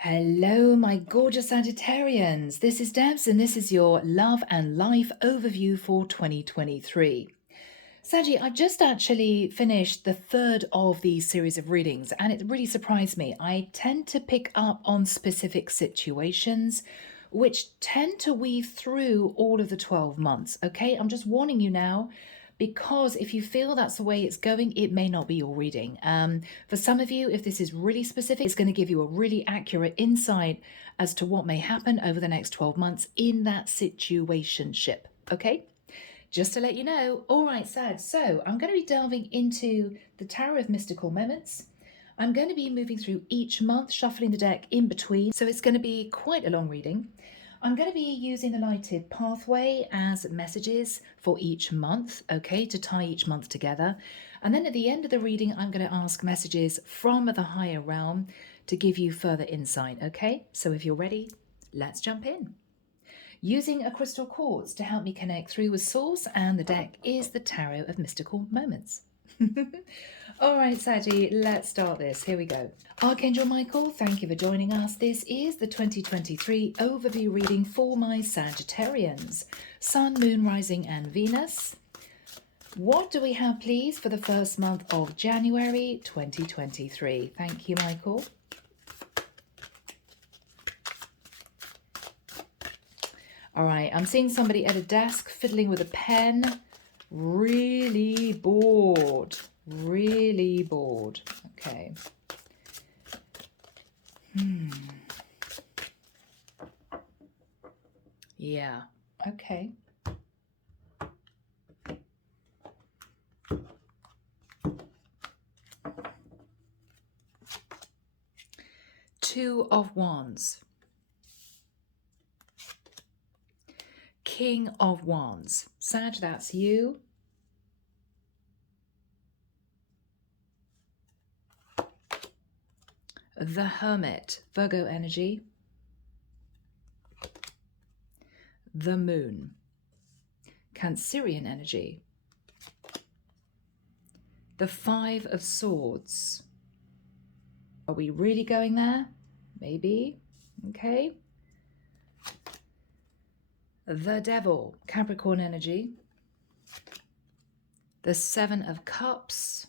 Hello, my gorgeous Sagittarians. This is Debs, and this is your love and life overview for 2023. Saggy, I just actually finished the third of these series of readings, and it really surprised me. I tend to pick up on specific situations which tend to weave through all of the 12 months. Okay, I'm just warning you now, because if you feel that's the way it's going, it may not be your reading. For some of you, if this is really specific, it's going to give you a really accurate insight as to what may happen over the next 12 months in that situationship. Okay, just to let you know. All right, Sag, so I'm going to be delving into the Tarot of Mystical Moments. I'm going to be moving through each month, shuffling the deck in between, so it's going to be quite a long reading. I'm going to be using the lighted pathway as messages for each month, okay, to tie each month together. And then at the end of the reading, I'm going to ask messages from the higher realm to give you further insight, okay? So if you're ready, let's jump in. Using a crystal quartz to help me connect through with source, and the deck is the Tarot of Mystical Moments. All right, Saggy, let's start this. Here we go. Archangel Michael, thank you for joining us. This is the 2023 overview reading for my Sagittarians. Sun, Moon, Rising, and Venus. What do we have, please, for the first month of January 2023? Thank you, Michael. All right, I'm seeing somebody at a desk fiddling with a pen. Really bored. Really bored. Okay. Yeah. Okay. Two of Wands. King of Wands. Sag, that's you. The Hermit, Virgo energy. The Moon, Cancerian energy. The Five of Swords. Are we really going there? Maybe. Okay. The Devil, Capricorn energy. The Seven of Cups.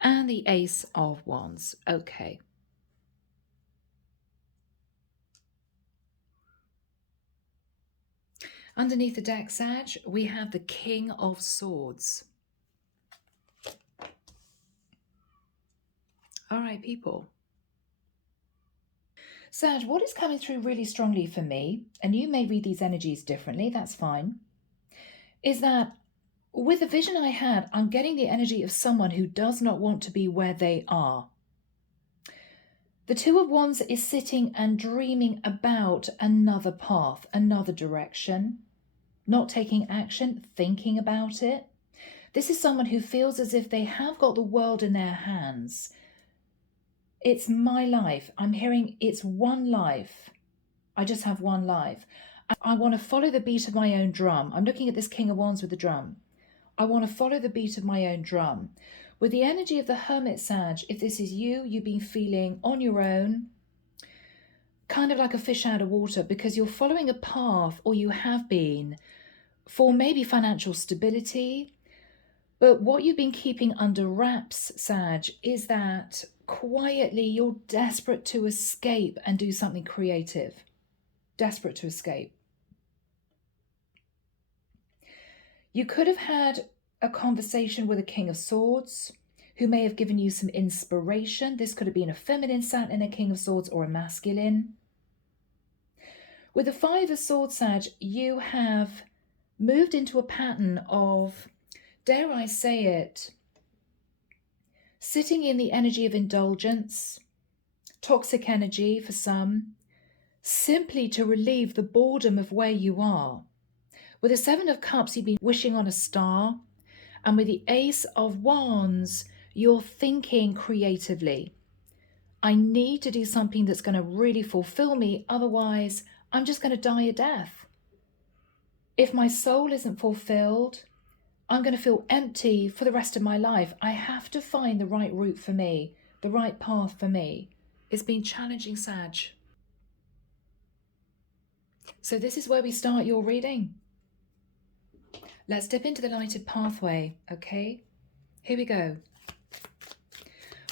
And the Ace of Wands. Okay. Underneath the deck, Sag, we have the King of Swords. All right, people. Sag, what is coming through really strongly for me, and you may read these energies differently, that's fine, is that with the vision I had, I'm getting the energy of someone who does not want to be where they are. The Two of Wands is sitting and dreaming about another path, another direction, not taking action, thinking about it. This is someone who feels as if they have got the world in their hands. It's my life. I'm hearing it's one life. I just have one life. I want to follow the beat of my own drum. I'm looking at this King of Wands with the drum. I want to follow the beat of my own drum. With the energy of the Hermit, Sag, if this is you, you've been feeling on your own, kind of like a fish out of water, because you're following a path, or you have been, for maybe financial stability. But what you've been keeping under wraps, Sag, is that quietly you're desperate to escape and do something creative. Desperate to escape. You could have had a conversation with a King of Swords who may have given you some inspiration. This could have been a feminine sat in a King of Swords, or a masculine. With the Five of Swords, Sag, you have moved into a pattern of, dare I say it, sitting in the energy of indulgence, toxic energy for some, simply to relieve the boredom of where you are. With the Seven of Cups, you've been wishing on a star. And with the Ace of Wands, you're thinking creatively. I need to do something that's going to really fulfill me. Otherwise, I'm just going to die a death. If my soul isn't fulfilled, I'm going to feel empty for the rest of my life. I have to find the right route for me. the right path for me. It's been challenging, Sag. So this is where we start your reading. Let's dip into the lighted pathway, okay? Here we go.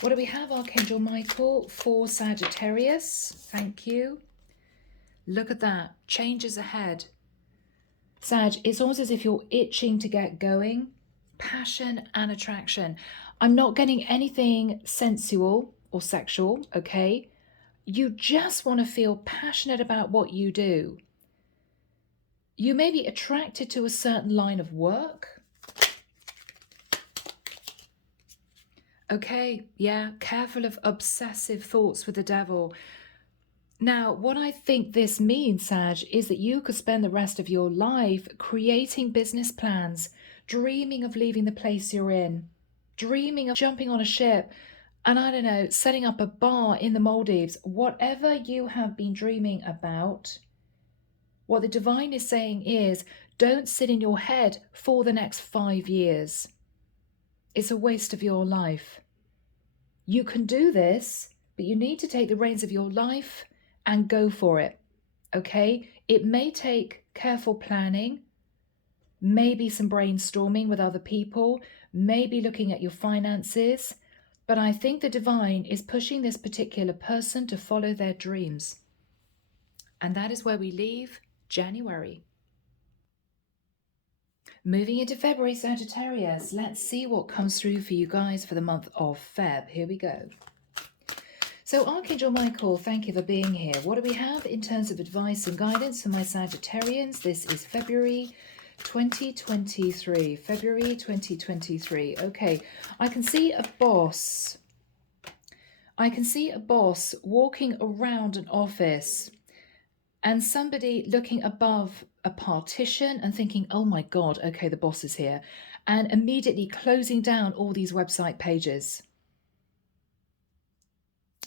What do we have? Archangel Michael for Sagittarius. Thank you. Look at that. Changes ahead. Sag, it's almost as if you're itching to get going. Passion and attraction. I'm not getting anything sensual or sexual, okay? You just want to feel passionate about what you do. You may be attracted to a certain line of work. Okay, yeah, careful of obsessive thoughts with the devil. Now, what I think this means, Sag, is that you could spend the rest of your life creating business plans, dreaming of leaving the place you're in, dreaming of jumping on a ship, and I don't know, setting up a bar in the Maldives. Whatever you have been dreaming about, what the divine is saying is, don't sit in your head for the next 5 years. It's a waste of your life. You can do this, but you need to take the reins of your life and go for it, okay? It may take careful planning, maybe some brainstorming with other people, maybe looking at your finances, but I think the divine is pushing this particular person to follow their dreams. And that is where we leave January. Moving into February, Sagittarius, let's see what comes through for you guys for the month of Feb. Here we go. So Archangel Michael, thank you for being here. What do we have in terms of advice and guidance for my Sagittarians? This is February 2023. February 2023. Okay, I can see a boss. I can see a boss walking around an office and somebody looking above a partition and thinking, oh my God, okay, the boss is here. And immediately closing down all these website pages.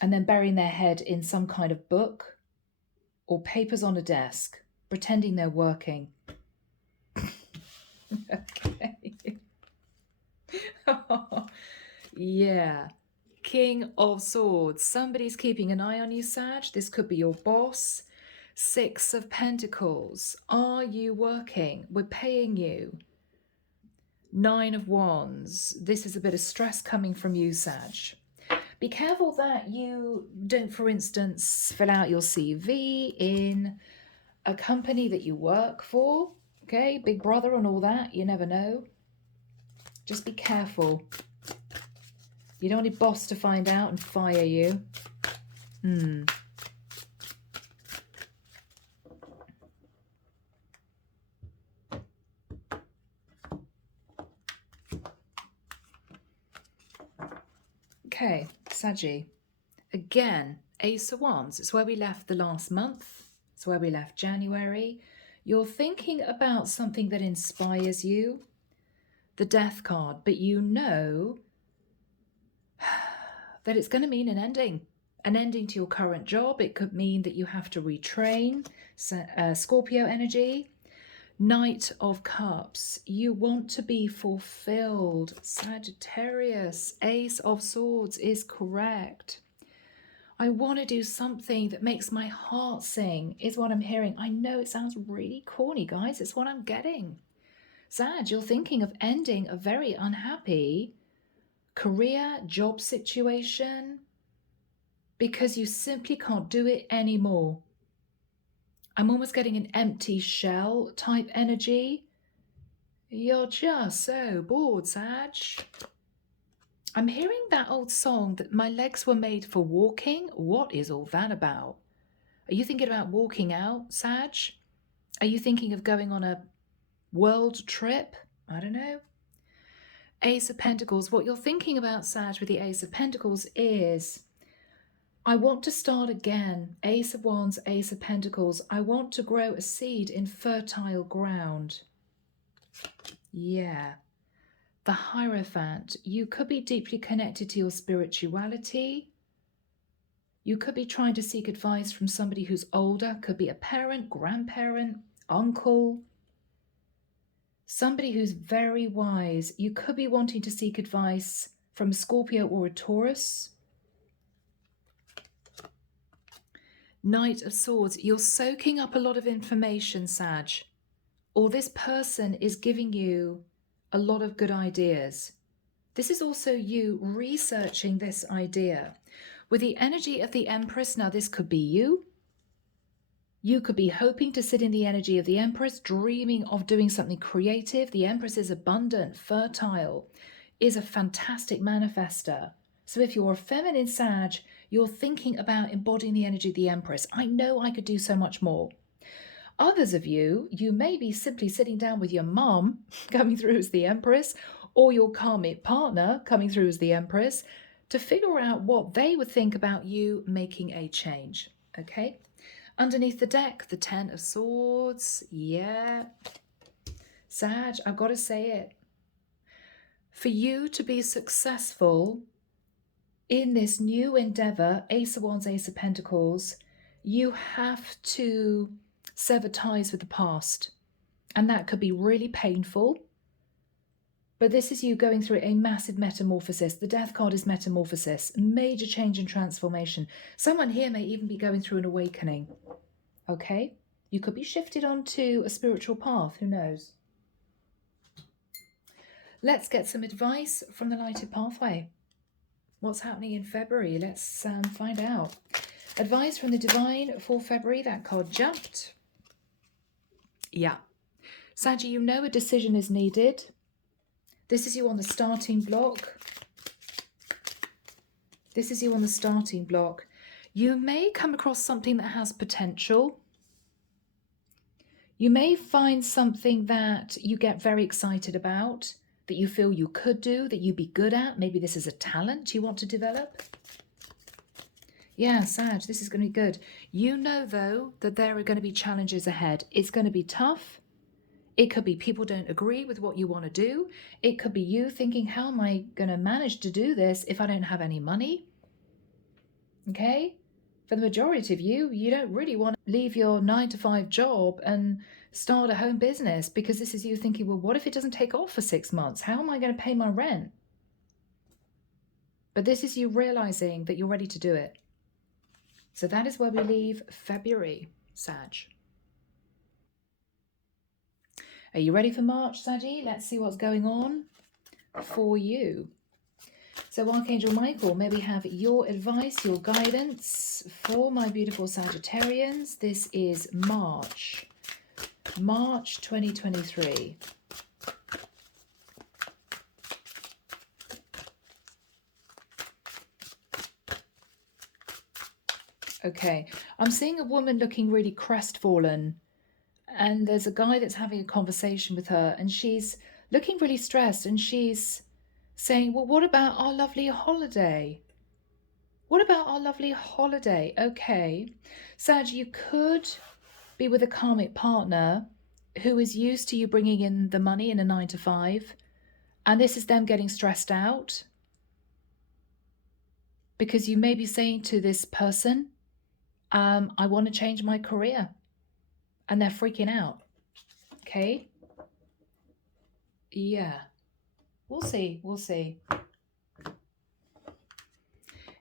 And then burying their head in some kind of book or papers on a desk, pretending they're working. Okay. Yeah. King of Swords. Somebody's keeping an eye on you, Sag. This could be your boss. 6 of Pentacles. Are you working? We're paying you. 9 of Wands. This is a bit of stress coming from you, Sag. Be careful that you don't, for instance, fill out your CV in a company that you work for. Okay, Big Brother and all that. You never know. Just be careful. You don't want your boss to find out and fire you. Okay, Saggy. Again, Ace of Wands. It's where we left the last month. It's where we left January. You're thinking about something that inspires you. The Death card. But you know that it's going to mean an ending. An ending to your current job. It could mean that you have to retrain. Scorpio energy. Knight of Cups. You want to be fulfilled. Sagittarius. Ace of Swords is correct. I want to do something that makes my heart sing, is what I'm hearing. I know it sounds really corny, guys. It's what I'm getting. Sag, you're thinking of ending a very unhappy career, job situation because you simply can't do it anymore. I'm almost getting an empty shell type energy. You're just so bored, Sag. I'm hearing that old song that my legs were made for walking. What is all that about? Are you thinking about walking out, Sag? Are you thinking of going on a world trip? I don't know. Ace of Pentacles. What you're thinking about, Sag, with the Ace of Pentacles is, I want to start again. Ace of Wands, Ace of Pentacles. I want to grow a seed in fertile ground. Yeah. The Hierophant. You could be deeply connected to your spirituality. You could be trying to seek advice from somebody who's older. Could be a parent, grandparent, uncle. Somebody who's very wise. You could be wanting to seek advice from a Scorpio or a Taurus. Knight of Swords. You're soaking up a lot of information, Sag. Or this person is giving you a lot of good ideas. This is also you researching this idea. With the energy of the Empress, now this could be you. You could be hoping to sit in the energy of the Empress, dreaming of doing something creative. The Empress is abundant, fertile, is a fantastic manifester. So if you're a feminine Sag, you're thinking about embodying the energy of the Empress. I know I could do so much more. Others of you, you may be simply sitting down with your mum, coming through as the Empress, or your karmic partner, coming through as the Empress, to figure out what they would think about you making a change, okay? Underneath the deck, the Ten of Swords, yeah. Sag, I've got to say it. For you to be successful in this new endeavor, Ace of Wands, Ace of Pentacles, you have to sever ties with the past. And that could be really painful. But this is you going through a massive metamorphosis. The Death card is metamorphosis, major change and transformation. Someone here may even be going through an awakening. Okay? You could be shifted onto a spiritual path. Who knows? Let's get some advice from the Lighted Pathway. What's happening in February? Let's find out. Advice from the Divine for February. That card jumped. Yeah. Saggy, you know a decision is needed. This is you on the starting block. This is you on the starting block. You may come across something that has potential. You may find something that you get very excited about, that you feel you could do, that you'd be good at. Maybe this is a talent you want to develop. Yeah, Sag, this is going to be good. You know, though, that there are going to be challenges ahead. It's going to be tough. It could be people don't agree with what you want to do. It could be you thinking, how am I going to manage to do this if I don't have any money? Okay? For the majority of you, you don't really want to leave your 9-to-5 job and start a home business, because this is you thinking, well, what if it doesn't take off for 6 months? How am I going to pay my rent? But this is you realizing that you're ready to do it. So that is where we leave February, Sag. Are you ready for March, Saggy? Let's see what's going on for you. So Archangel Michael, may we have your advice, your guidance for my beautiful Sagittarians. This is March 2023. Okay, I'm seeing a woman looking really crestfallen, and there's a guy that's having a conversation with her, and she's looking really stressed, and she's saying, well, what about our lovely holiday? What about our lovely holiday? Okay, Sag, you could be with a karmic partner who is used to you bringing in the money in a 9-to-5, and this is them getting stressed out, because you may be saying to this person, I want to change my career, and they're freaking out. Okay? Yeah. We'll see. We'll see.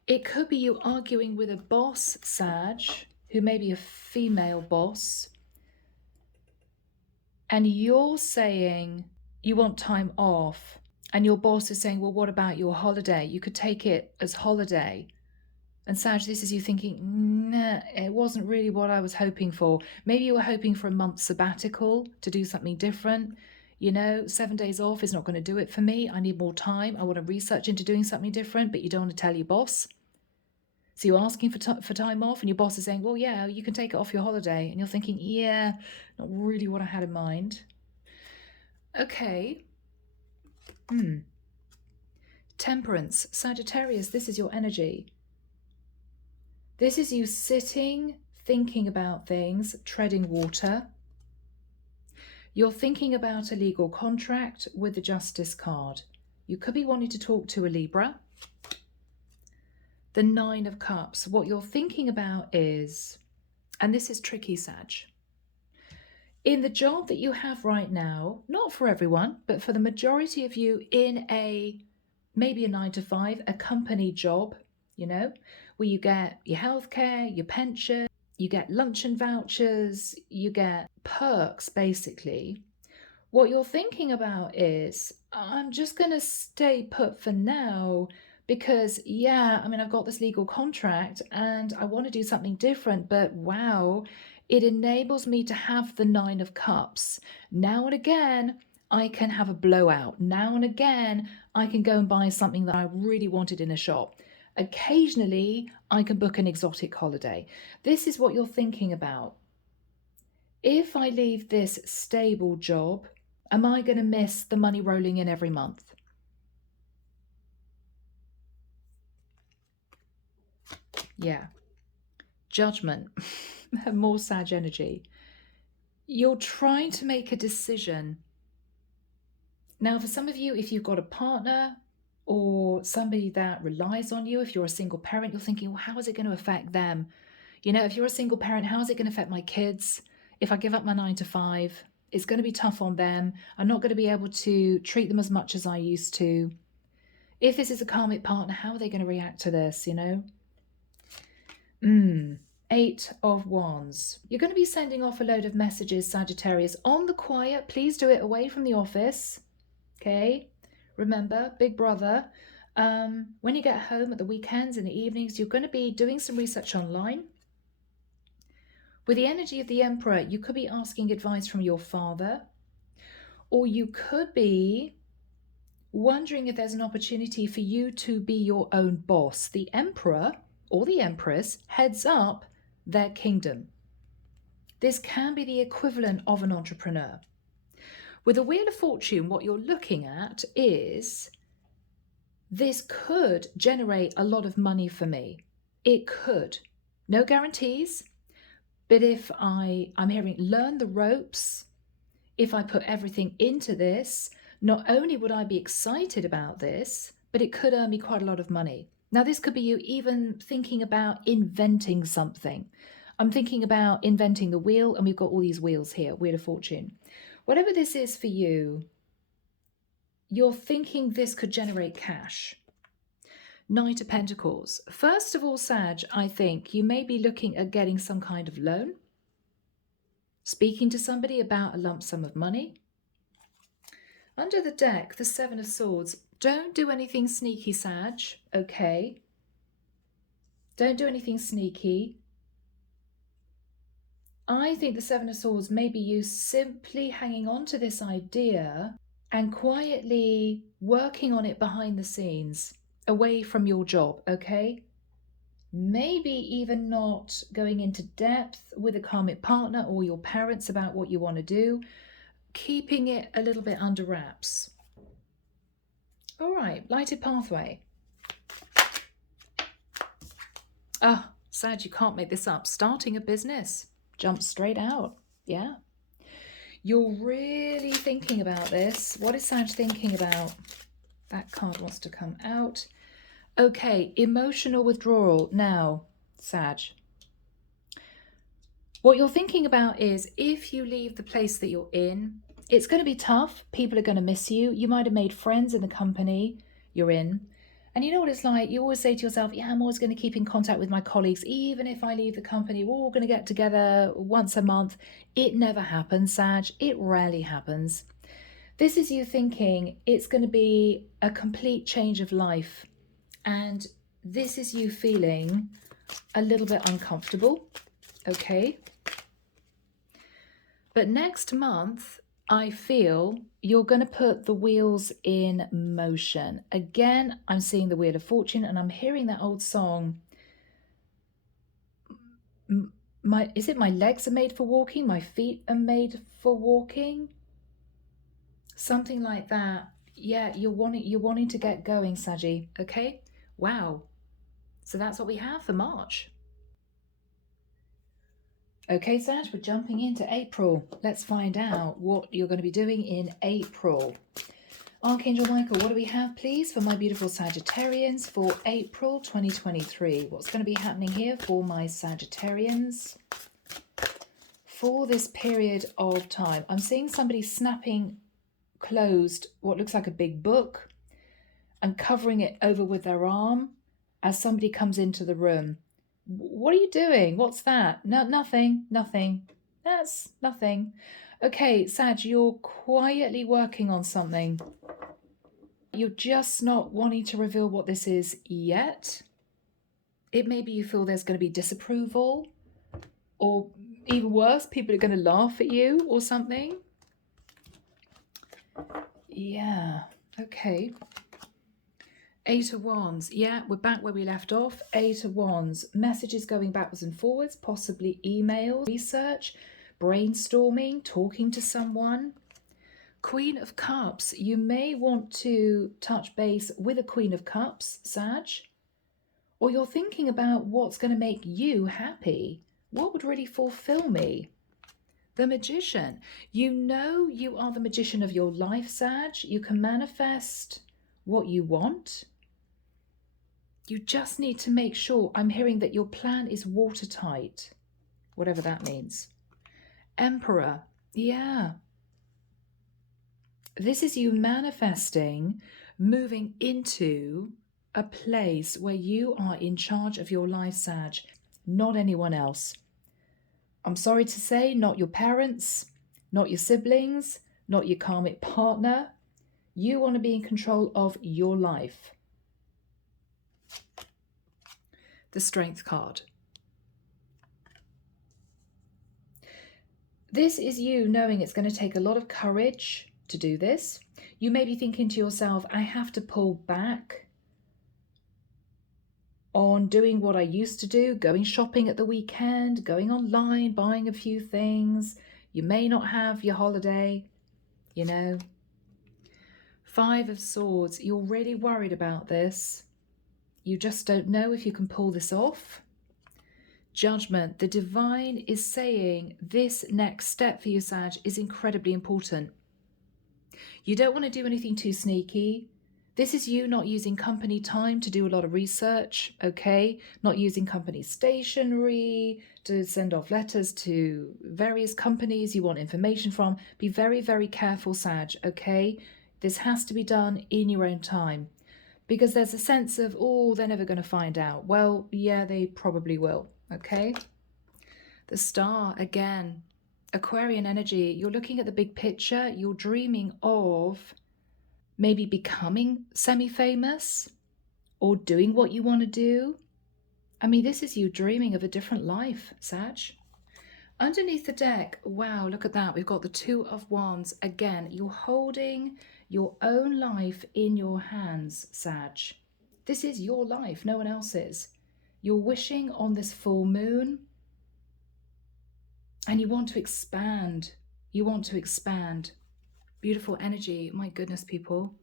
It could be you arguing with a boss, Sag, who may be a female boss, and you're saying you want time off, and your boss is saying, well, what about your holiday? You could take it as holiday. And Sag, this is you thinking, nah, it wasn't really what I was hoping for. Maybe you were hoping for a month sabbatical to do something different. You know, 7 days off is not going to do it for me. I need more time. I want to research into doing something different, but you don't want to tell your boss. So you're asking for time off, and your boss is saying, well, yeah, you can take it off your holiday. And you're thinking, yeah, not really what I had in mind. Okay. Temperance. Sagittarius, this is your energy. This is you sitting, thinking about things, treading water. You're thinking about a legal contract with the Justice card. You could be wanting to talk to a Libra. The 9 of Cups. What you're thinking about is, and this is tricky, Sag, in the job that you have right now, not for everyone, but for the majority of you, in maybe a 9-to-5, a company job, you know, where you get your healthcare, your pension, you get luncheon vouchers, you get perks basically. What you're thinking about is, I'm just going to stay put for now because, yeah, I mean, I've got this legal contract and I want to do something different, but wow, it enables me to have the Nine of Cups. Now and again, I can have a blowout. Now and again, I can go and buy something that I really wanted in a shop. Occasionally, I can book an exotic holiday. This is what you're thinking about. If I leave this stable job, am I going to miss the money rolling in every month? Yeah. Judgment. More Sag energy. You're trying to make a decision. Now, for some of you, if you've got a partner or somebody that relies on you, if you're a single parent, you're thinking, well, how is it going to affect them? You know, if you're a single parent, how is it going to affect my kids? If I give up my 9 to 5, it's going to be tough on them. I'm not going to be able to treat them as much as I used to. If this is a karmic partner, how are they going to react to this, you know? 8 of Wands. You're going to be sending off a load of messages, Sagittarius, on the quiet. Please do it away from the office. Okay? Remember, big brother. When you get home at the weekends and the evenings, you're going to be doing some research online. With the energy of the Emperor, you could be asking advice from your father, or you could be wondering if there's an opportunity for you to be your own boss. The Emperor or the Empress heads up their kingdom. This can be the equivalent of an entrepreneur. With the Wheel of Fortune, what you're looking at is this could generate a lot of money for me. It could. No guarantees. But if I'm hearing learn the ropes, if I put everything into this, not only would I be excited about this, but it could earn me quite a lot of money. Now, this could be you even thinking about inventing something. I'm thinking about inventing the wheel, and we've got all these wheels here, Wheel of Fortune. Whatever this is for you, you're thinking this could generate cash. Knight of Pentacles. First of all, Sag, I think you may be looking at getting some kind of loan, speaking to somebody about a lump sum of money. Under the deck, the Seven of Swords. Don't do anything sneaky, Sag, okay? Don't do anything sneaky. I think the Seven of Swords may be you simply hanging on to this idea and quietly working on it behind the scenes, away from your job, okay? Maybe even not going into depth with a karmic partner or your parents about what you want to do, keeping it a little bit under wraps. All right, lighted pathway. Ah, Sag, you can't make this up. Starting a business. Jump straight out. Yeah. You're really thinking about this. What is Sag thinking about? That card wants to come out. Okay, emotional withdrawal. Now, Sag. What you're thinking about is if you leave the place that you're in, it's going to be tough. People are going to miss you. You might have made friends in the company you're in. And you know what it's like? You always say to yourself, yeah, I'm always going to keep in contact with my colleagues. Even if I leave the company, we're all going to get together once a month. It never happens, Sag. It rarely happens. This is you thinking it's going to be a complete change of life. And this is you feeling a little bit uncomfortable. Okay. But next month, I feel you're going to put the wheels in motion. Again, I'm seeing the Wheel of Fortune and I'm hearing that old song. Is it my legs are made for walking? My feet are made for walking? Something like that. Yeah, you're wanting to get going, Saggy. Okay? Wow. So that's what we have for March. Okay, Sag, we're jumping into April. Let's find out what you're going to be doing in April. Archangel Michael, what do we have, please, for my beautiful Sagittarians for April 2023? What's going to be happening here for my Sagittarians for this period of time? I'm seeing somebody snapping closed what looks like a big book and covering it over with their arm as somebody comes into the room. What are you doing? What's that? No, nothing, nothing. That's nothing. Okay, Sag, you're quietly working on something. You're just not wanting to reveal what this is yet. It may be you feel there's going to be disapproval, or even worse, people are going to laugh at you or something. Yeah, okay. 8 of Wands. Yeah, we're back where we left off. 8 of Wands. Messages going backwards and forwards, possibly emails, research, brainstorming, talking to someone. Queen of Cups. You may want to touch base with a Queen of Cups, Sag. Or you're thinking about what's going to make you happy. What would really fulfill me? The Magician. You know you are the magician of your life, Sag. You can manifest what you want. You just need to make sure, I'm hearing that your plan is watertight, whatever that means. Emperor. Yeah. This is you manifesting, moving into a place where you are in charge of your life, Sag, not anyone else. I'm sorry to say, not your parents, not your siblings, not your karmic partner. You want to be in control of your life. The Strength card. This is you knowing it's going to take a lot of courage to do this. You may be thinking to yourself, I have to pull back on doing what I used to do, going shopping at the weekend, going online, buying a few things. You may not have your holiday, you know. 5 of Swords, you're really worried about this. You just don't know if you can pull this off. Judgment, the divine is saying this next step for you, Sag, is incredibly important. You don't want to do anything too sneaky. This is you not using company time to do a lot of research, okay? Not using company stationery to send off letters to various companies you want information from. Be very, very careful, Sag, okay? This has to be done in your own time. Because there's a sense of, oh, they're never going to find out. Well, yeah, they probably will, okay? The Star, again, Aquarian energy. You're looking at the big picture. You're dreaming of maybe becoming semi-famous or doing what you want to do. I mean, this is you dreaming of a different life, Sag. Underneath the deck, wow, look at that. We've got the 2 of Wands. Again, you're holding your own life in your hands, Sag. This is your life, no one else's. You're wishing on this full moon and you want to expand. You want to expand. Beautiful energy. My goodness, people.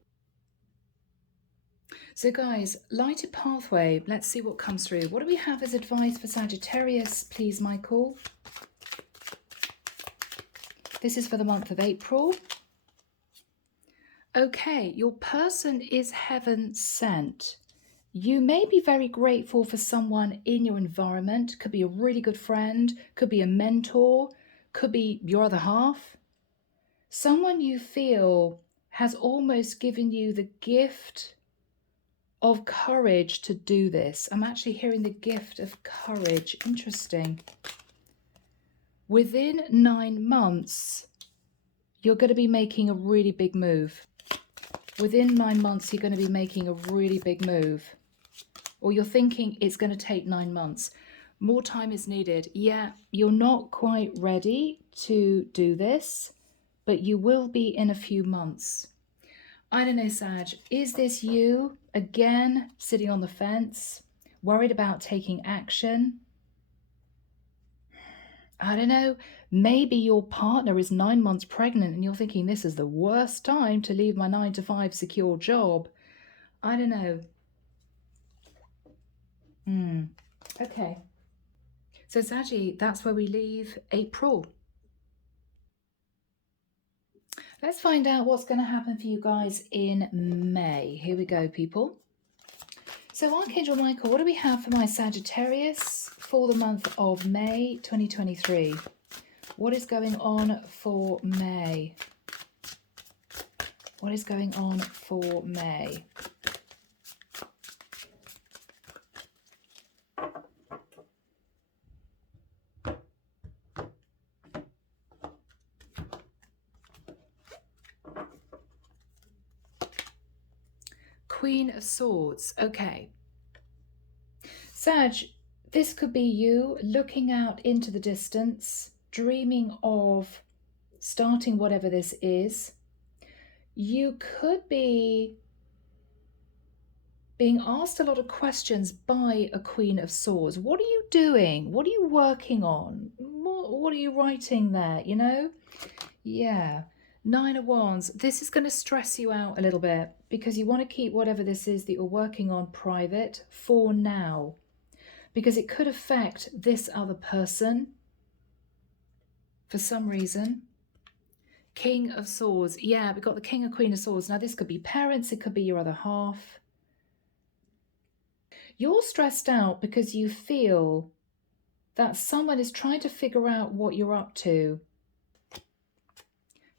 So guys, lighted pathway. Let's see what comes through. What do we have as advice for Sagittarius, please, Michael? This is for the month of April. Okay, your person is heaven sent. You may be very grateful for someone in your environment. Could be a really good friend, could be a mentor, could be your other half. Someone you feel has almost given you the gift of courage to do this. I'm actually hearing the gift of courage. Interesting. Within 9 months, you're going to be making a really big move. Within 9 months, you're going to be making a really big move. Or you're thinking it's going to take 9 months. More time is needed. Yeah, you're not quite ready to do this, but you will be in a few months. I don't know, Sag, is this you, again, sitting on the fence, worried about taking action? I don't know, maybe your partner is 9 months pregnant and you're thinking this is the worst time to leave my 9-to-5 secure job. I don't know. Okay. So Saggy, that's where we leave April. Let's find out what's going to happen for you guys in May. Here we go, people. So Archangel Michael, what do we have for my Sagittarius for the month of May 2023? What is going on for May? What is going on for May? Queen of Swords. Okay. Sag, this could be you looking out into the distance, dreaming of starting whatever this is. You could be being asked a lot of questions by a Queen of Swords. What are you doing? What are you working on? What are you writing there, you know? Yeah. Nine of Wands. This is going to stress you out a little bit because you want to keep whatever this is that you're working on private for now, because it could affect this other person for some reason. King of Swords. Yeah, we've got the King of Queen of Swords. Now, this could be parents. It could be your other half. You're stressed out because you feel that someone is trying to figure out what you're up to.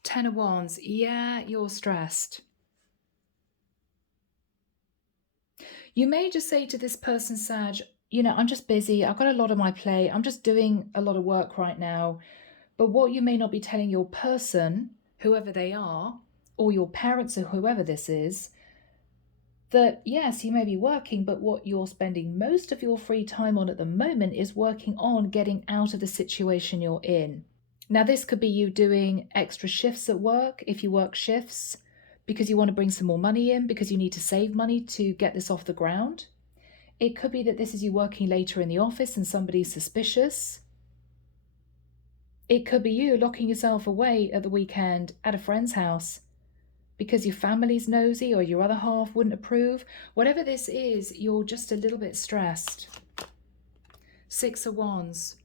Ten of Wands. Yeah, you're stressed. You may just say to this person, Sag, you know, I'm just busy. I've got a lot on my plate. I'm just doing a lot of work right now. But what you may not be telling your person, whoever they are, or your parents or whoever this is, that yes, you may be working, but what you're spending most of your free time on at the moment is working on getting out of the situation you're in. Now, this could be you doing extra shifts at work, if you work shifts, because you want to bring some more money in, because you need to save money to get this off the ground. It could be that this is you working later in the office and somebody's suspicious. It could be you locking yourself away at the weekend at a friend's house because your family's nosy or your other half wouldn't approve. Whatever this is, you're just a little bit stressed. Six of Wands.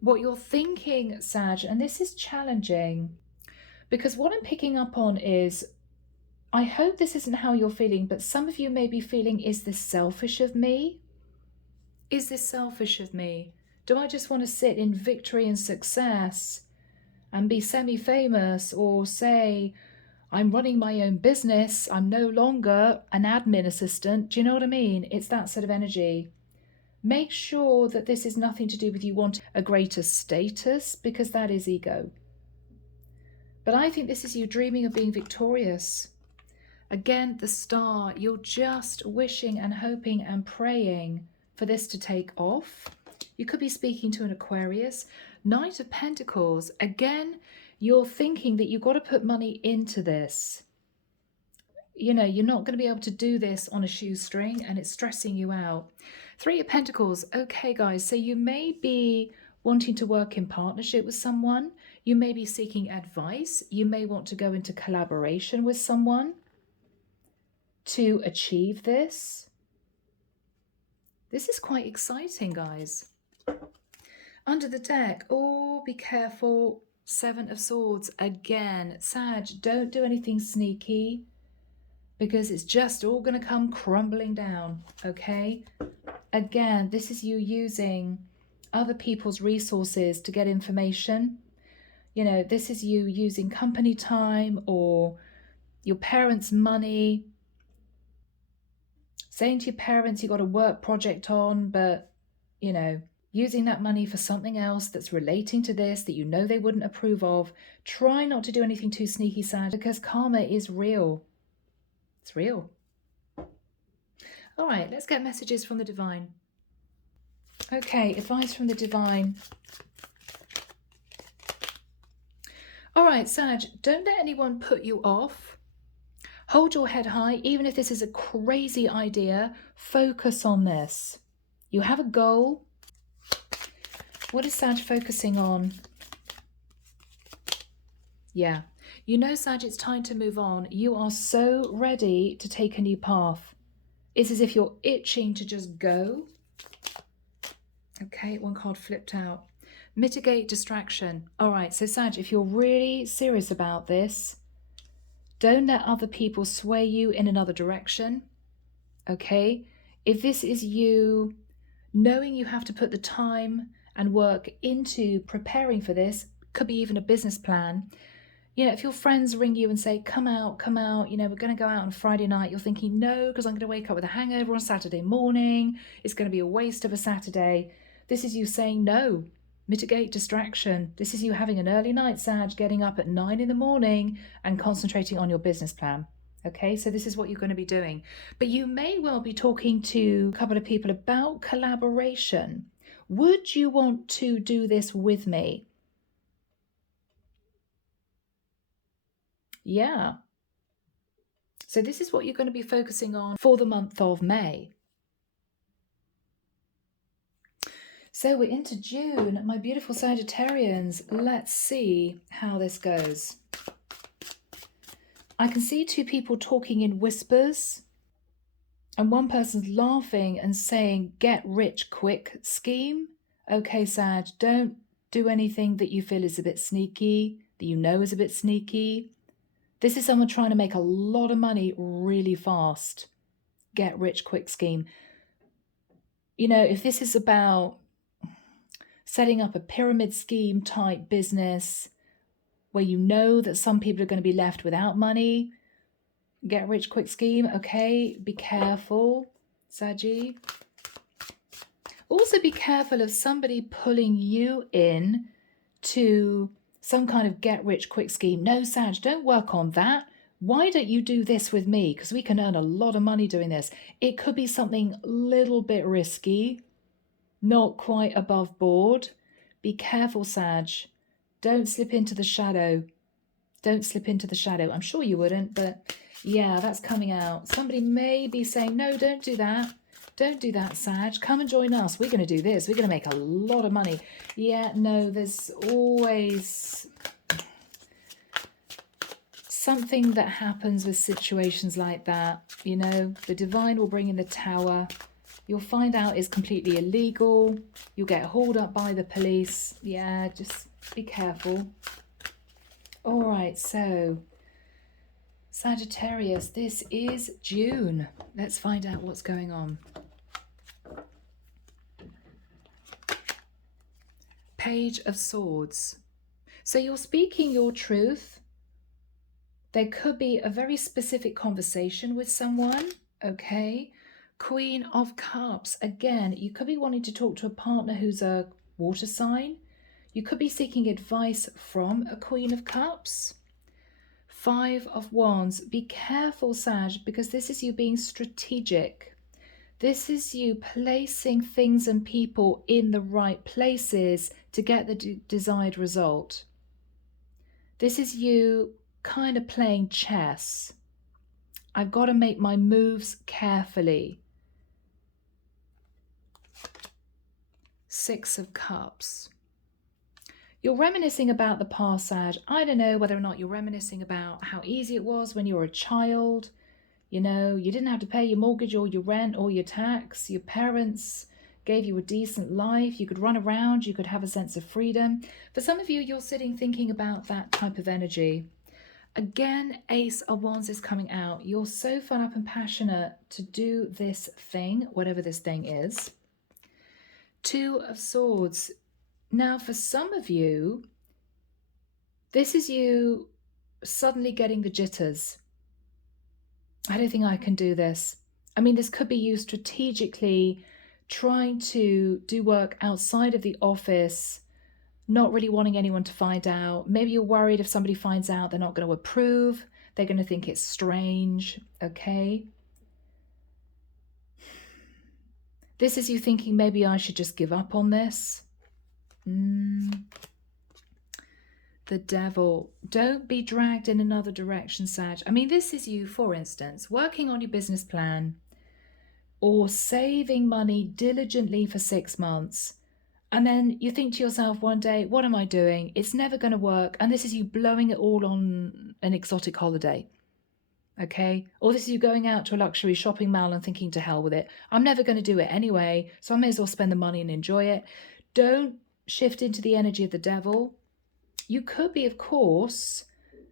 What you're thinking, Sag, and this is challenging because what I'm picking up on is, I hope this isn't how you're feeling, but some of you may be feeling, is this selfish of me? Is this selfish of me? Do I just want to sit in victory and success and be semi-famous, or say, I'm running my own business, I'm no longer an admin assistant? Do you know what I mean? It's that sort of energy. Make sure that this is nothing to do with you wanting a greater status, because that is ego. But I think this is you dreaming of being victorious. Again, the Star, you're just wishing and hoping and praying for this to take off. You could be speaking to an Aquarius. Knight of Pentacles, again, you're thinking that you've got to put money into this. You know, you're not going to be able to do this on a shoestring and it's stressing you out. Three of Pentacles. Okay, guys, so you may be wanting to work in partnership with someone. You may be seeking advice. You may want to go into collaboration with someone to achieve this. This is quite exciting, guys. Under the deck, oh, be careful. Seven of Swords. Again, Sag, don't do anything sneaky because it's just all going to come crumbling down, okay? Again, this is you using other people's resources to get information. You know, this is you using company time or your parents' money. Saying to your parents you got a work project on, but, you know, using that money for something else that's relating to this that you know they wouldn't approve of. Try not to do anything too sneaky, Sag, because karma is real. It's real. All right, let's get messages from the divine. Okay, advice from the divine. All right, Sag, don't let anyone put you off. Hold your head high, even if this is a crazy idea. Focus on this. You have a goal. What is Sag focusing on? Yeah. You know, Sag, it's time to move on. You are so ready to take a new path. It's as if you're itching to just go. Okay, one card flipped out. Mitigate distraction. All right, so Sag, if you're really serious about this, don't let other people sway you in another direction. Okay? If this is you knowing you have to put the time and work into preparing for this, could be even a business plan. You know, if your friends ring you and say, come out, you know, we're going to go out on Friday night, you're thinking, no, because I'm going to wake up with a hangover on Saturday morning. It's going to be a waste of a Saturday. This is you saying no. Mitigate distraction. This is you having an early night, Sag, getting up at 9 in the morning and concentrating on your business plan. Okay, so this is what you're going to be doing. But you may well be talking to a couple of people about collaboration. Would you want to do this with me? Yeah. So this is what you're going to be focusing on for the month of May. So we're into June, my beautiful Sagittarians. Let's see how this goes. I can see two people talking in whispers, and one person's laughing and saying, get rich quick scheme. Okay, Sag, don't do anything that you feel is a bit sneaky, that you know is a bit sneaky. This is someone trying to make a lot of money really fast. Get rich quick scheme. You know, if this is about setting up a pyramid scheme type business where you know that some people are going to be left without money, get rich quick scheme. Okay, be careful, Saggy. Also be careful of somebody pulling you in to some kind of get rich quick scheme. No, Sag, don't work on that. Why don't you do this with me? Because we can earn a lot of money doing this. It could be something a little bit risky, not quite above board. Be careful, Sag. Don't slip into the shadow. Don't slip into the shadow. I'm sure you wouldn't, but yeah, that's coming out. Somebody may be saying, no, don't do that. Don't do that, Sag. Come and join us. We're going to do this. We're going to make a lot of money. Yeah, no, there's always something that happens with situations like that. You know, the divine will bring in the tower. You'll find out it's completely illegal. You'll get hauled up by the police. Yeah, just be careful. All right, so Sagittarius, this is June. Let's find out what's going on. Page of Swords. So you're speaking your truth. There could be a very specific conversation with someone, okay? Queen of Cups. Again, you could be wanting to talk to a partner who's a water sign. You could be seeking advice from a Queen of Cups. Five of Wands. Be careful, Sag, because this is you being strategic. This is you placing things and people in the right places to get the desired result. This is you kind of playing chess. I've got to make my moves carefully. Six of Cups. You're reminiscing about the past, Sag. I don't know whether or not you're reminiscing about how easy it was when you were a child. You know, you didn't have to pay your mortgage or your rent or your tax. Your parents gave you a decent life. You could run around. You could have a sense of freedom. For some of you, you're sitting thinking about that type of energy. Again, Ace of Wands is coming out. You're so fun up and passionate to do this thing, whatever this thing is. Two of Swords. Now, for some of you, this is you suddenly getting the jitters. I don't think I can do this. I mean, this could be you strategically trying to do work outside of the office, not really wanting anyone to find out. Maybe you're worried if somebody finds out, they're not going to approve. They're going to think it's strange, okay? This is you thinking, maybe I should just give up on this. The Devil. Don't be dragged in another direction, Sag. I mean, this is you, for instance, working on your business plan or saving money diligently for 6 months. And then you think to yourself one day, what am I doing? It's never going to work. And this is you blowing it all on an exotic holiday. Okay? Or this is you going out to a luxury shopping mall and thinking, to hell with it. I'm never going to do it anyway, so I may as well spend the money and enjoy it. Don't shift into the energy of the devil. You could be, of course,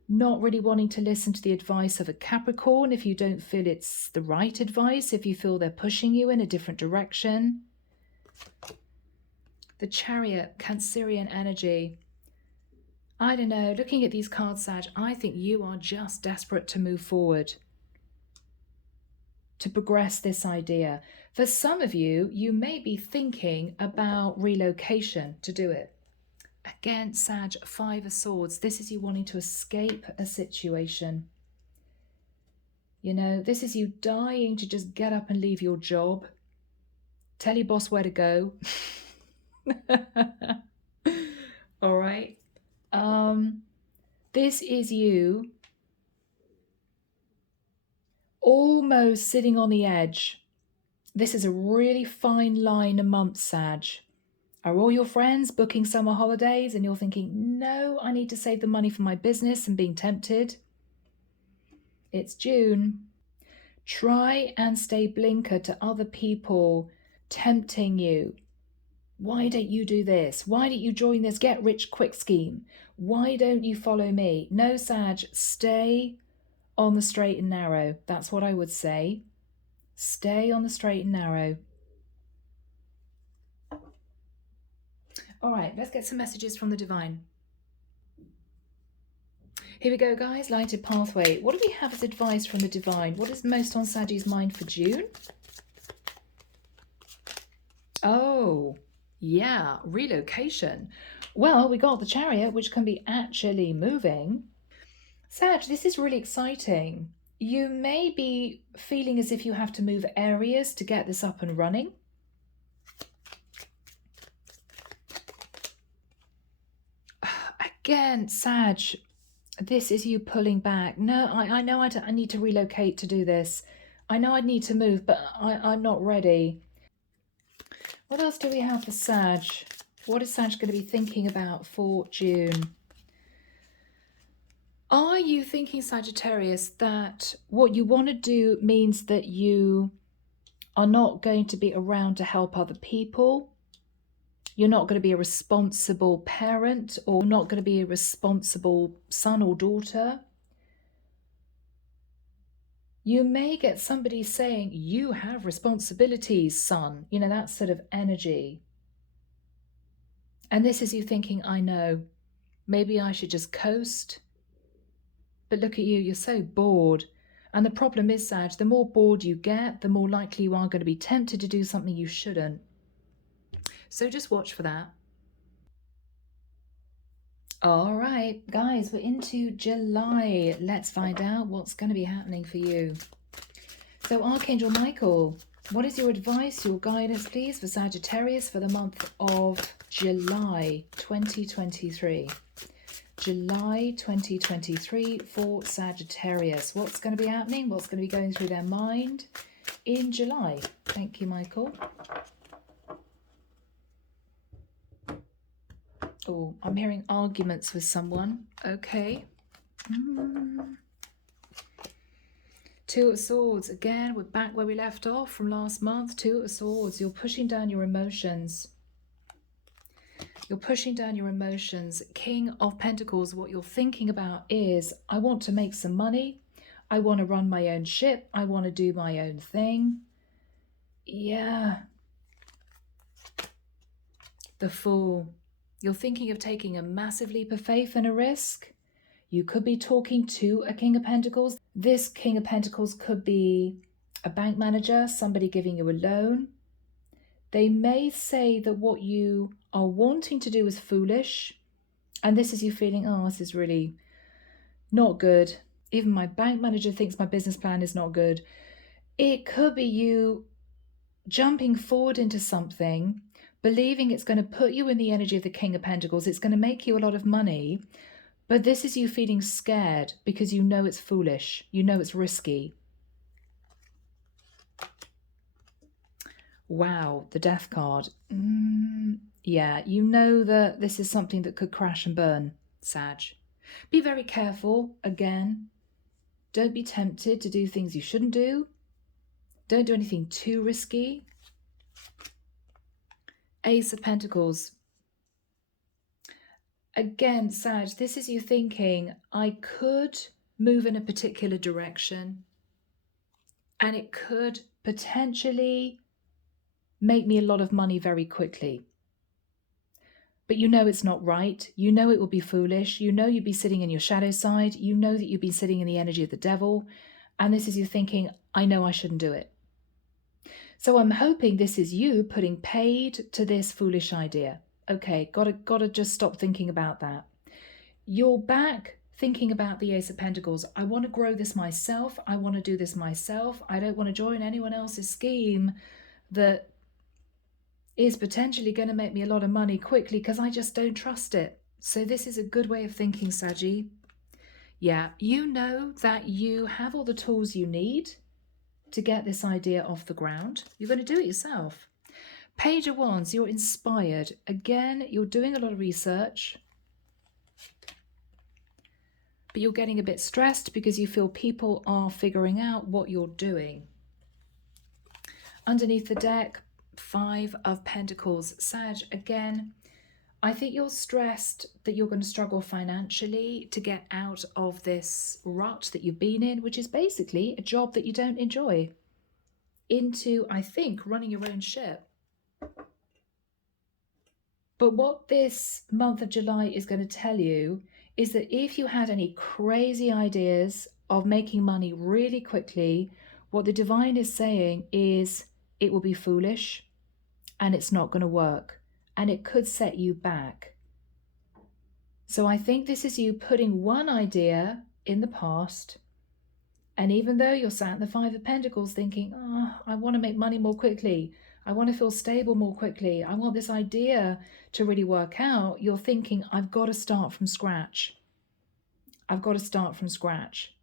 not really wanting to listen to the advice of a Capricorn if you don't feel it's the right advice, if you feel they're pushing you in a different direction. The Chariot, Cancerian energy. I don't know, looking at these cards, Sag, I think you are just desperate to move forward, to progress this idea. For some of you, you may be thinking about relocation to do it. Again, Sag, Five of Swords. This is you wanting to escape a situation. You know, this is you dying to just get up and leave your job. Tell your boss where to go. All right. This is you almost sitting on the edge. This is a really fine line a month, Sag. Are all your friends booking summer holidays and you're thinking, no, I need to save the money for my business and being tempted? It's June. Try and stay blinker to other people tempting you. Why don't you do this? Why don't you join this get rich quick scheme? Why don't you follow me? No, Sag, stay on the straight and narrow. That's what I would say. Stay on the straight and narrow. All right, let's get some messages from the divine. Here we go, guys. Lighted pathway. What do we have as advice from the divine? What is most on Saggy's mind for June? Oh, yeah, relocation. Well, we got the Chariot, which can be actually moving. Sag, this is really exciting. You may be feeling as if you have to move areas to get this up and running. Again, Sag, this is you pulling back. No, I know I need to relocate to do this. I know I need to move, but I'm not ready. What else do we have for Sag? What is Sag going to be thinking about for June? Are you thinking, Sagittarius, that what you want to do means that you are not going to be around to help other people? You're not going to be a responsible parent, or not going to be a responsible son or daughter? You may get somebody saying, you have responsibilities, son. You know, that sort of energy. And this is you thinking, I know, maybe I should just coast. But look at you, you're so bored. And the problem is, Sag, the more bored you get, the more likely you are going to be tempted to do something you shouldn't. So just watch for that. All right, guys, we're into July. Let's find out what's going to be happening for you. So Archangel Michael, what is your advice, your guidance, please, for Sagittarius for the month of July 2023? July 2023 for Sagittarius. What's going to be happening? What's going to be going through their mind in July? Thank you, Michael. Oh, I'm hearing arguments with someone. Okay. Two of Swords. Again, we're back where we left off from last month. Two of Swords. You're pushing down your emotions. You're pushing down your emotions. King of Pentacles, what you're thinking about is, I want to make some money. I want to run my own ship. I want to do my own thing. Yeah. The Fool. You're thinking of taking a massive leap of faith and a risk. You could be talking to a King of Pentacles. This King of Pentacles could be a bank manager, somebody giving you a loan. They may say that what you are wanting to do is foolish. And this is you feeling, oh, this is really not good. Even my bank manager thinks my business plan is not good. It could be you jumping forward into something, believing it's going to put you in the energy of the King of Pentacles. It's going to make you a lot of money. But this is you feeling scared because you know it's foolish. You know it's risky. Wow, the Death card. Yeah, you know that this is something that could crash and burn, Sag. Be very careful, again. Don't be tempted to do things you shouldn't do. Don't do anything too risky. Ace of Pentacles. Again, Sag, this is you thinking, I could move in a particular direction and it could potentially make me a lot of money very quickly. But you know it's not right. You know it will be foolish. You know you'd be sitting in your shadow side. You know that you've been sitting in the energy of the devil. And this is you thinking, I know I shouldn't do it. So I'm hoping this is you putting paid to this foolish idea. Okay, gotta just stop thinking about that. You're back thinking about the Ace of Pentacles. I want to grow this myself. I want to do this myself. I don't want to join anyone else's scheme that is potentially going to make me a lot of money quickly because I just don't trust it. So this is a good way of thinking, Saggy. Yeah, you know that you have all the tools you need to get this idea off the ground. You're going to do it yourself. Page of Wands, you're inspired. Again, you're doing a lot of research, but you're getting a bit stressed because you feel people are figuring out what you're doing. Underneath the deck, 5 of Pentacles. Sag, again, I think you're stressed that you're going to struggle financially to get out of this rut that you've been in, which is basically a job that you don't enjoy, into, I think, running your own ship. But what this month of July is going to tell you is that if you had any crazy ideas of making money really quickly, what the divine is saying is it will be foolish and it's not going to work and it could set you back. So I think this is you putting one idea in the past, and even though you're sat in the 5 of Pentacles thinking, oh, I want to make money more quickly, I want to feel stable more quickly, I want this idea to really work out, you're thinking, I've got to start from scratch. I've got to start from scratch.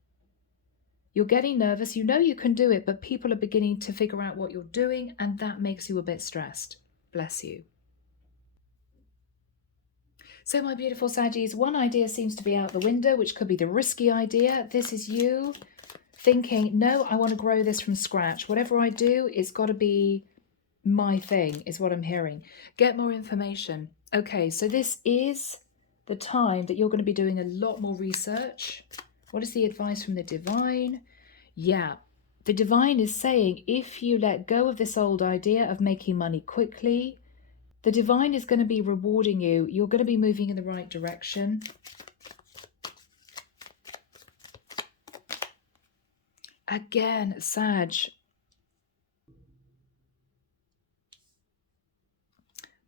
You're getting nervous, you know you can do it, but people are beginning to figure out what you're doing, and that makes you a bit stressed. Bless you. So my beautiful Saggies, one idea seems to be out the window, which could be the risky idea. This is you thinking, no, I want to grow this from scratch. Whatever I do, it's got to be my thing, is what I'm hearing. Get more information. Okay, so this is the time that you're going to be doing a lot more research. What is the advice from the divine? Yeah, the divine is saying if you let go of this old idea of making money quickly, the divine is going to be rewarding you. You're going to be moving in the right direction. Again, Sag.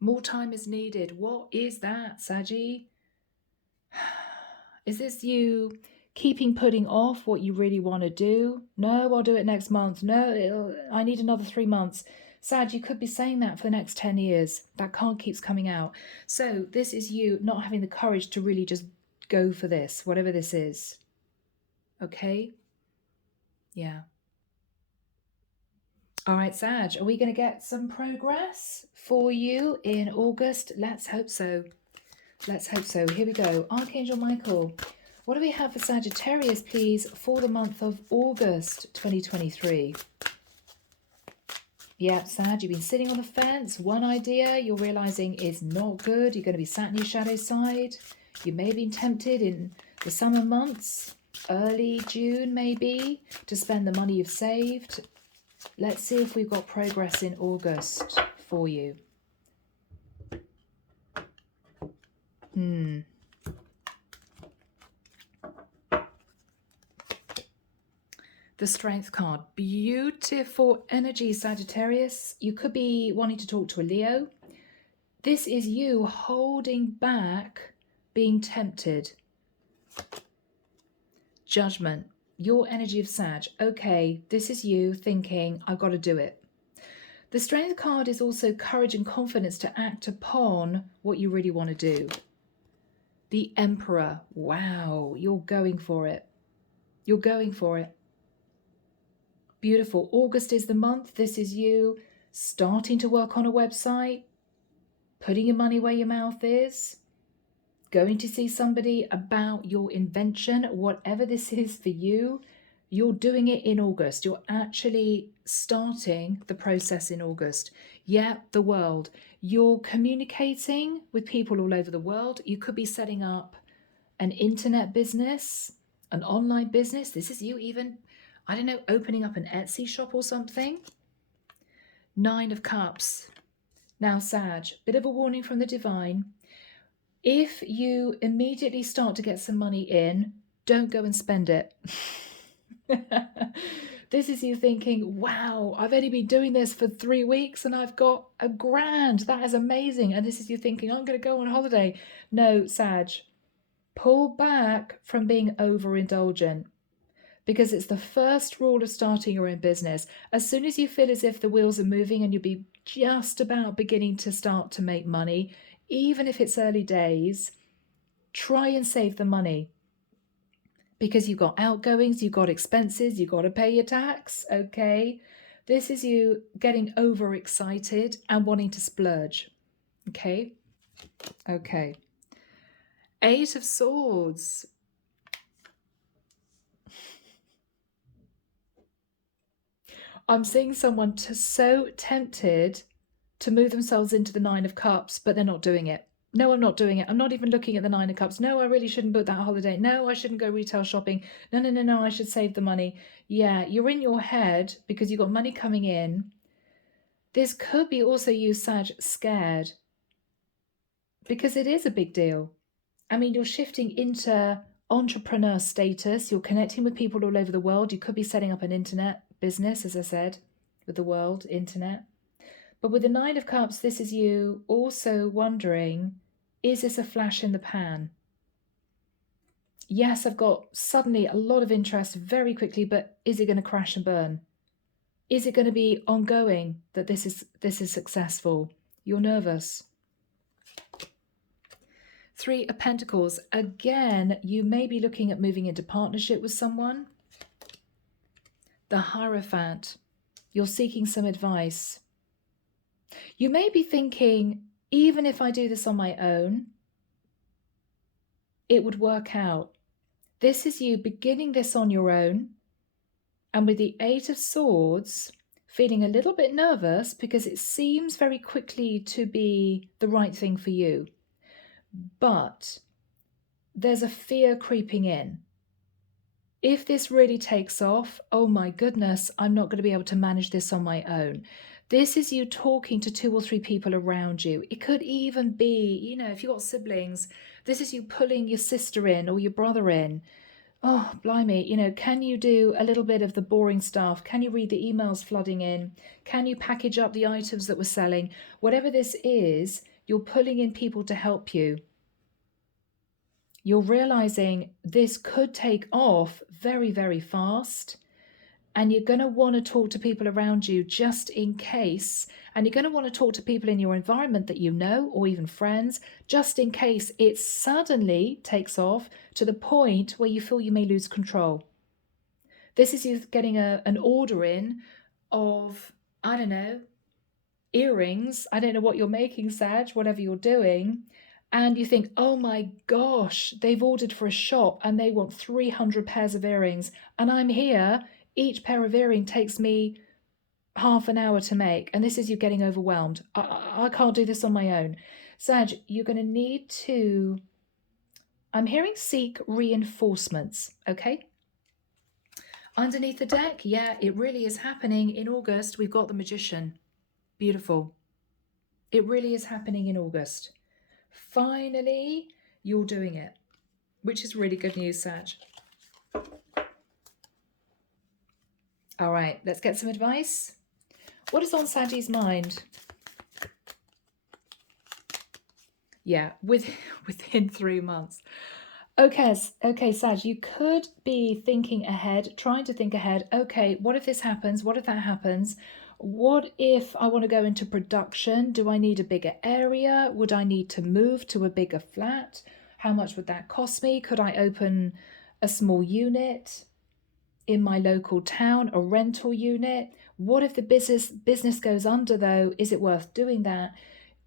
More time is needed. What is that, Saggy? Is this you keeping putting off what you really want to do? No, I'll do it next month. No, I need another 3 months. Sag, you could be saying that for the next 10 years. That card keeps coming out. So this is you not having the courage to really just go for this, whatever this is. Okay? Yeah. All right, Sag, are we going to get some progress for you in August? Let's hope so. Let's hope so. Here we go. Archangel Michael, what do we have for Sagittarius, please, for the month of August 2023? Yeah, Sag, you've been sitting on the fence. One idea you're realizing is not good. You're going to be sat in your shadow side. You may have been tempted in the summer months, early June maybe, to spend the money you've saved. Let's see if we've got progress in August for you. The Strength card. Beautiful energy, Sagittarius. You could be wanting to talk to a Leo. This is you holding back, being tempted. Judgment. Your energy of Sag. Okay, this is you thinking, I've got to do it. The Strength card is also courage and confidence to act upon what you really want to do. The Emperor. Wow, you're going for it. You're going for it. Beautiful. August is the month. This is you starting to work on a website, putting your money where your mouth is, going to see somebody about your invention, whatever this is for you. You're doing it in August. You're actually starting the process in August. Yeah, the world. You're communicating with people all over the world. You could be setting up an internet business, an online business. This is you even, I don't know, opening up an Etsy shop or something. 9 of Cups. Now, Sag, bit of a warning from the divine. If you immediately start to get some money in, don't go and spend it. This is you thinking, wow, I've only been doing this for 3 weeks and I've got $1,000. That is amazing. And this is you thinking, I'm going to go on holiday. No, Sag, Pull back from being overindulgent, because it's the first rule of starting your own business. As soon as you feel as if the wheels are moving and you'll be just about beginning to start to make money, even if it's early days, try and save the money, because you've got outgoings, you've got expenses, you've got to pay your tax, okay? This is you getting overexcited and wanting to splurge, okay? Okay. 8 of Swords. I'm seeing someone so tempted to move themselves into the 9 of Cups, but they're not doing it. No, I'm not doing it. I'm not even looking at the 9 of Cups. No, I really shouldn't book that holiday. No, I shouldn't go retail shopping. No, I should save the money. Yeah, you're in your head because you've got money coming in. This could be also you, Sag, scared, because it is a big deal. I mean, you're shifting into entrepreneur status. You're connecting with people all over the world. You could be setting up an internet business, as I said, with the world, internet. But with the 9 of Cups, this is you also wondering, is this a flash in the pan? Yes, I've got suddenly a lot of interest very quickly, but is it going to crash and burn? Is it going to be ongoing that this is successful? You're nervous. 3 of Pentacles. Again, you may be looking at moving into partnership with someone. The Hierophant. You're seeking some advice. You may be thinking, even if I do this on my own, it would work out. This is you beginning this on your own. And with the 8 of Swords, feeling a little bit nervous because it seems very quickly to be the right thing for you. But there's a fear creeping in. If this really takes off, oh my goodness, I'm not going to be able to manage this on my own. This is you talking to 2 or 3 people around you. It could even be, if you've got siblings, this is you pulling your sister in or your brother in. Oh, blimey, can you do a little bit of the boring stuff? Can you read the emails flooding in? Can you package up the items that we're selling? Whatever this is, you're pulling in people to help you. You're realizing this could take off very, very fast. And you're going to want to talk to people around you just in case. And you're going to want to talk to people in your environment that you know, or even friends, just in case it suddenly takes off to the point where you feel you may lose control. This is you getting an order in of, I don't know, earrings. I don't know what you're making, Sag, whatever you're doing. And you think, oh my gosh, they've ordered for a shop and they want 300 pairs of earrings. And I'm here. Each pair of earring takes me half an hour to make. And this is you getting overwhelmed. I can't do this on my own. Sag, you're going to need to, I'm hearing seek reinforcements, okay? Underneath the deck, yeah, it really is happening. In August, we've got the Magician. Beautiful. It really is happening in August. Finally, you're doing it, which is really good news, Sag. All right, let's get some advice. What is on Saggy's mind? Yeah, within 3 months. Okay, Sag, you could be thinking ahead, trying to think ahead. Okay, what if this happens? What if that happens? What if I want to go into production? Do I need a bigger area? Would I need to move to a bigger flat? How much would that cost me? Could I open a small unit in my local town, a rental unit? What if the business goes under though? Is it worth doing that?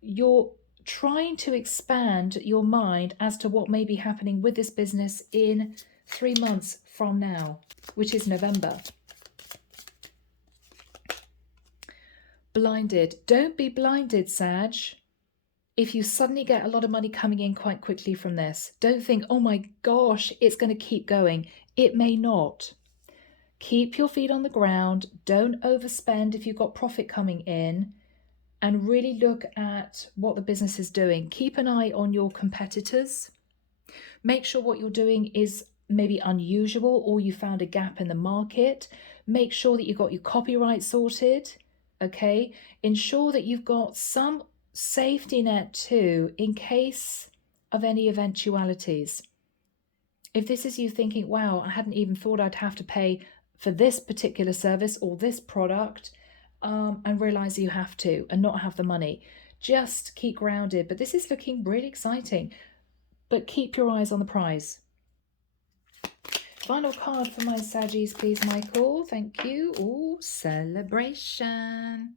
You're trying to expand your mind as to what may be happening with this business in 3 months from now, which is November. Blinded. Don't be blinded, Sag. If you suddenly get a lot of money coming in quite quickly from this, don't think, oh my gosh, it's going to keep going. It may not. Keep your feet on the ground. Don't overspend if you've got profit coming in, and really look at what the business is doing. Keep an eye on your competitors. Make sure what you're doing is maybe unusual or you found a gap in the market. Make sure that you've got your copyright sorted. Okay, ensure that you've got some safety net too in case of any eventualities. If this is you thinking, wow, I hadn't even thought I'd have to pay for this particular service or this product, and realize you have to and not have the money, just keep grounded. But this is looking really exciting. But keep your eyes on the prize. Final card for my Saggies, please, Michael. Thank you. Oh, celebration.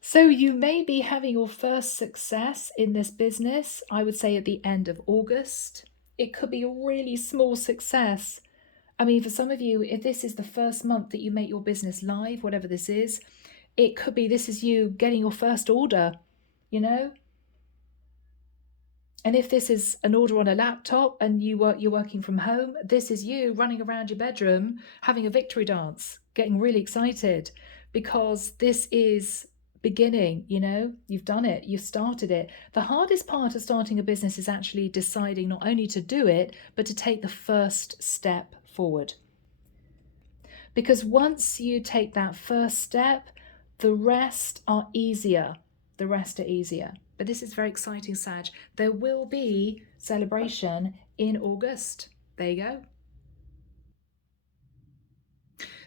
So you may be having your first success in this business, I would say at the end of August. It could be a really small success. I mean, for some of you, if this is the first month that you make your business live, whatever this is, it could be this is you getting your first order, you know? And if this is an order on a laptop and you're working from home, this is you running around your bedroom having a victory dance, getting really excited because this is beginning, you know, you've done it, you've started it. The hardest part of starting a business is actually deciding not only to do it, but to take the first step forward. Because once you take that first step, the rest are easier. The rest are easier. But this is very exciting, Sag. There will be celebration in August. There you go.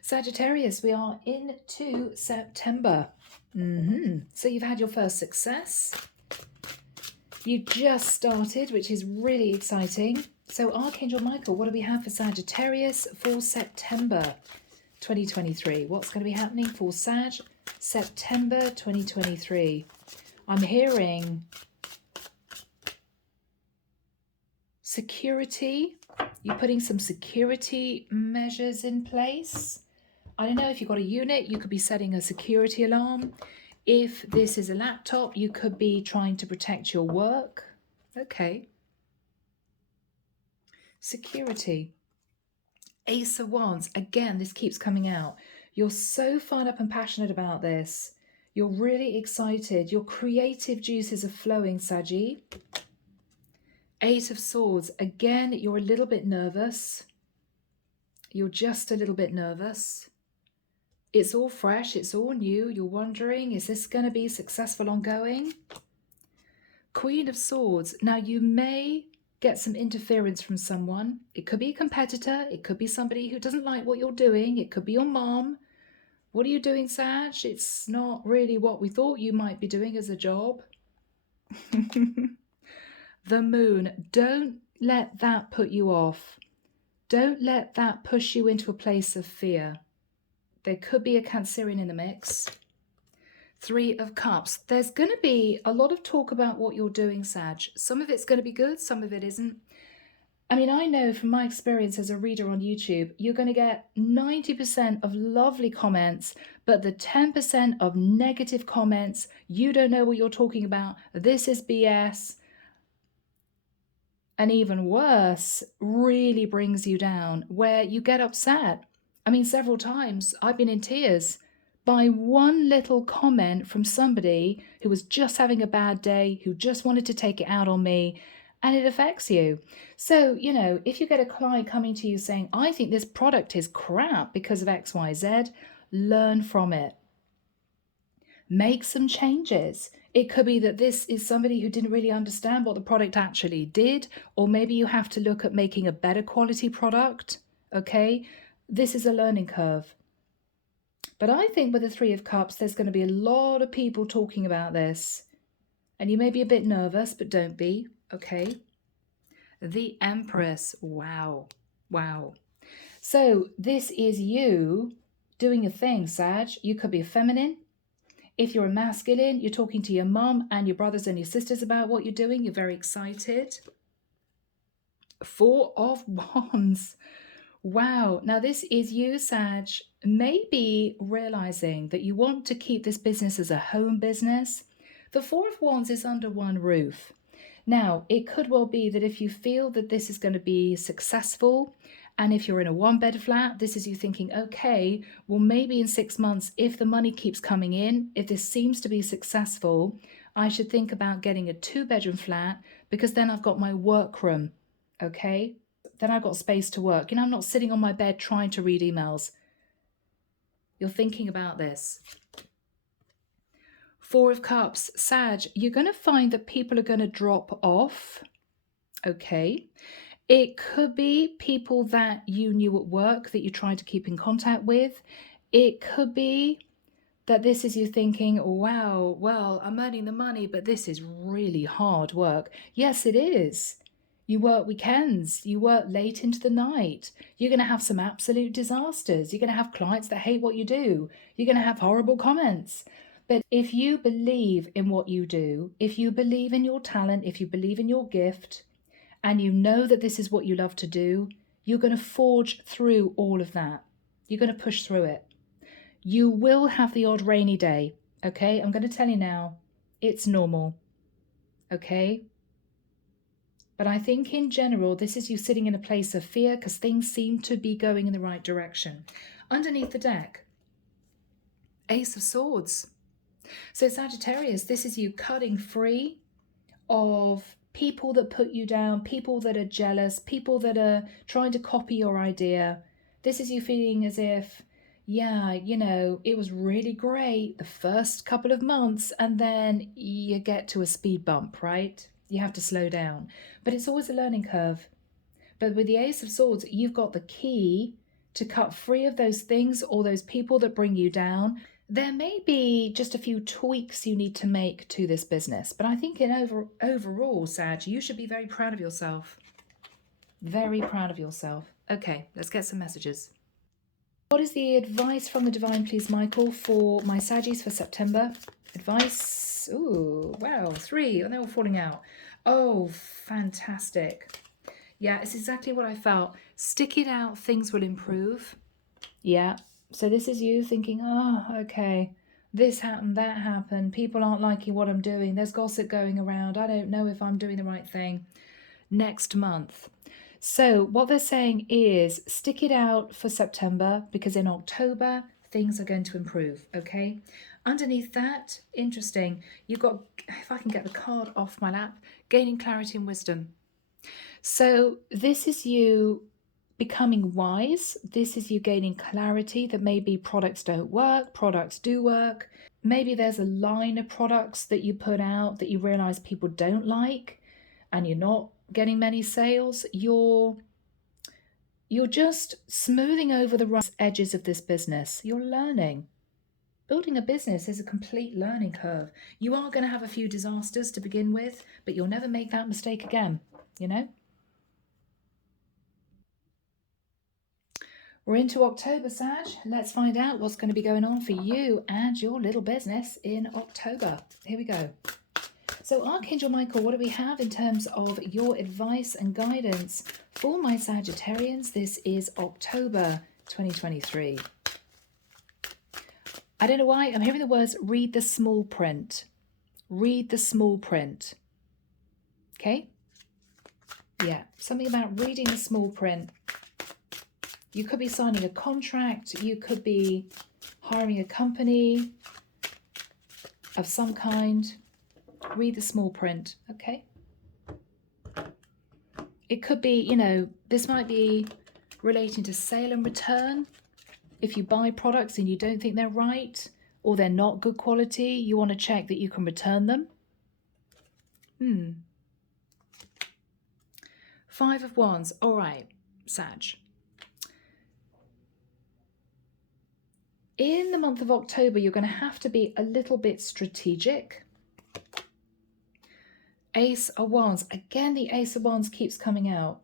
Sagittarius, we are into September. So you've had your first success. You just started, which is really exciting. So Archangel Michael, what do we have for Sagittarius for September 2023? What's going to be happening for Sag September 2023? I'm hearing security. You're putting some security measures in place. I don't know if you've got a unit, you could be setting a security alarm. If this is a laptop, you could be trying to protect your work. Okay. Security. Ace of Wands. Again, this keeps coming out. You're so fired up and passionate about this. You're really excited. Your creative juices are flowing, Saggy. Eight of Swords. Again, you're a little bit nervous. You're just a little bit nervous. It's all fresh. It's all new. You're wondering, is this going to be successful ongoing? Queen of Swords. Now, you may get some interference from someone. It could be a competitor. It could be somebody who doesn't like what you're doing. It could be your mom. What are you doing, Sag? It's not really what we thought you might be doing as a job. The Moon. Don't let that put you off. Don't let that push you into a place of fear. There could be a Cancerian in the mix. Three of Cups. There's going to be a lot of talk about what you're doing, Sag. Some of it's going to be good, some of it isn't. I mean, I know from my experience as a reader on YouTube, you're going to get 90% of lovely comments, but the 10% of negative comments, you don't know what you're talking about, this is BS, and even worse, really brings you down, where you get upset. I mean, several times I've been in tears by one little comment from somebody who was just having a bad day, who just wanted to take it out on me, and it affects you. So, you know, if you get a client coming to you saying, I think this product is crap because of X, Y, Z, learn from it. Make some changes. It could be that this is somebody who didn't really understand what the product actually did, or maybe you have to look at making a better quality product, okay? This is a learning curve. But I think with the Three of Cups, there's going to be a lot of people talking about this. And you may be a bit nervous, but don't be, okay? The Empress. Wow. Wow. So this is you doing a thing, Sag. You could be a feminine. If you're a masculine, you're talking to your mum and your brothers and your sisters about what you're doing. You're very excited. Four of Wands. Wow. Now this is you, Sag, maybe realizing that you want to keep this business as a home business. The Four of Wands is under one roof. Now, it could well be that if you feel that this is going to be successful, and if you're in a one-bed flat, this is you thinking, okay, well, maybe in 6 months, if the money keeps coming in, if this seems to be successful, I should think about getting a 2-bedroom flat because then I've got my workroom, okay? Then I've got space to work. You know, I'm not sitting on my bed trying to read emails. You're thinking about this. Four of Cups. Sag, you're going to find that people are going to drop off. Okay. It could be people that you knew at work that you tried to keep in contact with. It could be that this is you thinking, wow, well, I'm earning the money, but this is really hard work. Yes, it is. You work weekends, you work late into the night. You're going to have some absolute disasters. You're going to have clients that hate what you do. You're going to have horrible comments. But if you believe in what you do, if you believe in your talent, if you believe in your gift, and you know that this is what you love to do, you're going to forge through all of that. You're going to push through it. You will have the odd rainy day, okay? I'm going to tell you now, it's normal, okay? But I think in general, this is you sitting in a place of fear because things seem to be going in the right direction. Underneath the deck, Ace of Swords. So Sagittarius, this is you cutting free of people that put you down, people that are jealous, people that are trying to copy your idea. This is you feeling as if, yeah, you know, it was really great the first couple of months, and then you get to a speed bump, right? You have to slow down. But it's always a learning curve. But with the Ace of Swords, you've got the key to cut free of those things or those people that bring you down. There may be just a few tweaks you need to make to this business, but I think overall, Sag, you should be very proud of yourself. Very proud of yourself. Okay, let's get some messages. What is the advice from the divine, please, Michael, for my Saggies for September? Advice. Ooh, wow, 3, and they're all falling out. Oh, fantastic. Yeah, it's exactly what I felt. Stick it out, things will improve. Yeah. So this is you thinking, oh, okay, this happened, that happened. People aren't liking what I'm doing. There's gossip going around. I don't know if I'm doing the right thing. Next month. So what they're saying is stick it out for September because in October, things are going to improve, okay? Underneath that, interesting, you've got, if I can get the card off my lap, gaining clarity and wisdom. So this is you becoming wise. This is you gaining clarity that maybe products don't work, products do work. Maybe there's a line of products that you put out that you realize people don't like and you're not getting many sales. You're just smoothing over the rough edges of this business. You're learning. Building a business is a complete learning curve. You are going to have a few disasters to begin with, but you'll never make that mistake again, you know? We're into October, Sag. Let's find out what's going to be going on for you and your little business in October. Here we go. So Archangel Michael, what do we have in terms of your advice and guidance for my Sagittarians? This is October 2023. I don't know why I'm hearing the words read the small print. Read the small print. Okay? Yeah, something about reading the small print. You could be signing a contract. You could be hiring a company of some kind. Read the small print, okay? It could be, you know, this might be relating to sale and return. If you buy products and you don't think they're right or they're not good quality, you want to check that you can return them. 5 of Wands. All right, Sag. In the month of October, you're going to have to be a little bit strategic. Ace of Wands. Again, the Ace of Wands keeps coming out.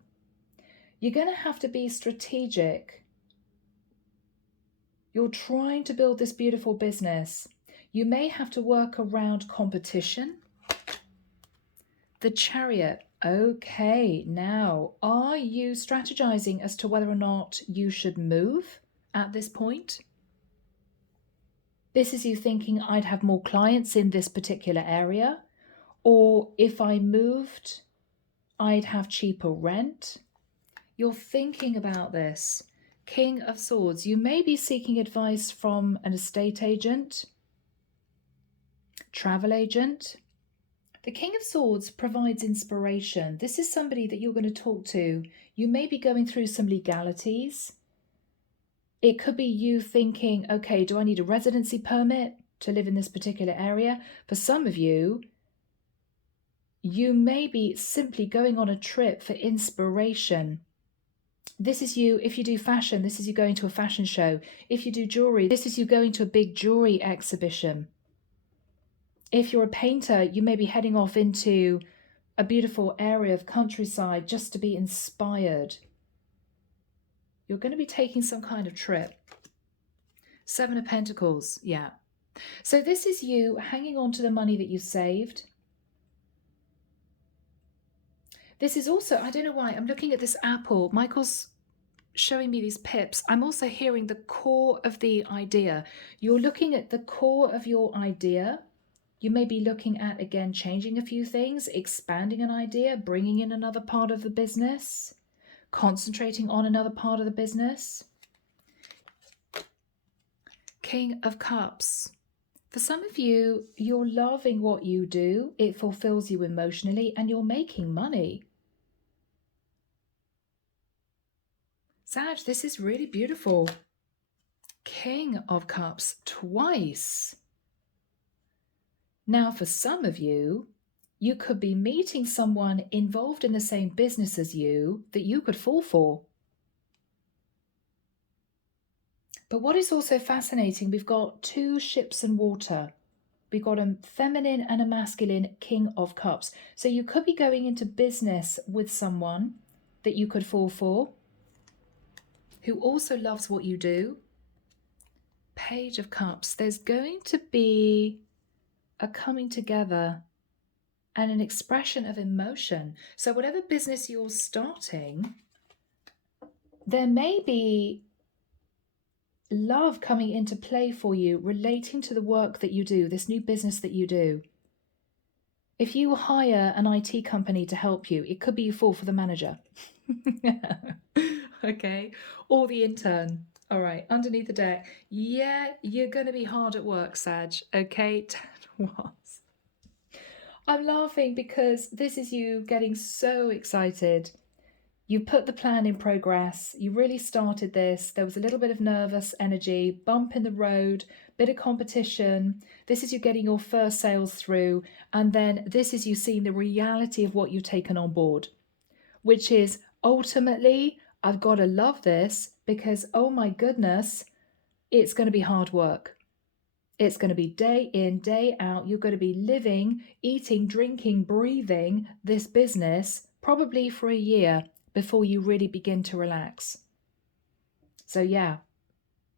You're going to have to be strategic. You're trying to build this beautiful business. You may have to work around competition. The Chariot. Okay, now, are you strategizing as to whether or not you should move at this point? This is you thinking, I'd have more clients in this particular area. Or if I moved, I'd have cheaper rent. You're thinking about this. King of Swords. You may be seeking advice from an estate agent, travel agent. The King of Swords provides inspiration. This is somebody that you're going to talk to. You may be going through some legalities. It could be you thinking, okay, do I need a residency permit to live in this particular area? For some of you, You may be simply going on a trip for inspiration. This is you, if you do fashion, this is you going to a fashion show. If you do jewelry, this is you going to a big jewelry exhibition. If you're a painter, you may be heading off into a beautiful area of countryside just to be inspired. You're going to be taking some kind of trip. 7 of Pentacles, yeah. So this is you hanging on to the money that you saved. This is also, I don't know why, I'm looking at this apple. Michael's showing me these pips. I'm also hearing the core of the idea. You're looking at the core of your idea. You may be looking at, again, changing a few things, expanding an idea, bringing in another part of the business, concentrating on another part of the business. King of Cups. For some of you, you're loving what you do. It fulfills you emotionally and you're making money. Sag, this is really beautiful. King of Cups twice. Now, for some of you, you could be meeting someone involved in the same business as you that you could fall for. But what is also fascinating, we've got 2 ships in water. We've got a feminine and a masculine King of Cups. So you could be going into business with someone that you could fall for, who also loves what you do. Page of Cups. There's going to be a coming together and an expression of emotion. So whatever business you're starting, there may be love coming into play for you relating to the work that you do, this new business that you do. If you hire an IT company to help you, it could be you fall for the manager. Okay, or the intern. All right, underneath the deck. Yeah, you're going to be hard at work, Sag. Okay, 10 was. I'm laughing because this is you getting so excited. You put the plan in progress. You really started this. There was a little bit of nervous energy, bump in the road, bit of competition. This is you getting your first sales through. And then this is you seeing the reality of what you've taken on board, which is ultimately, I've got to love this because, oh my goodness, it's going to be hard work. It's going to be day in, day out. You're going to be living, eating, drinking, breathing this business probably for a year before you really begin to relax. So yeah,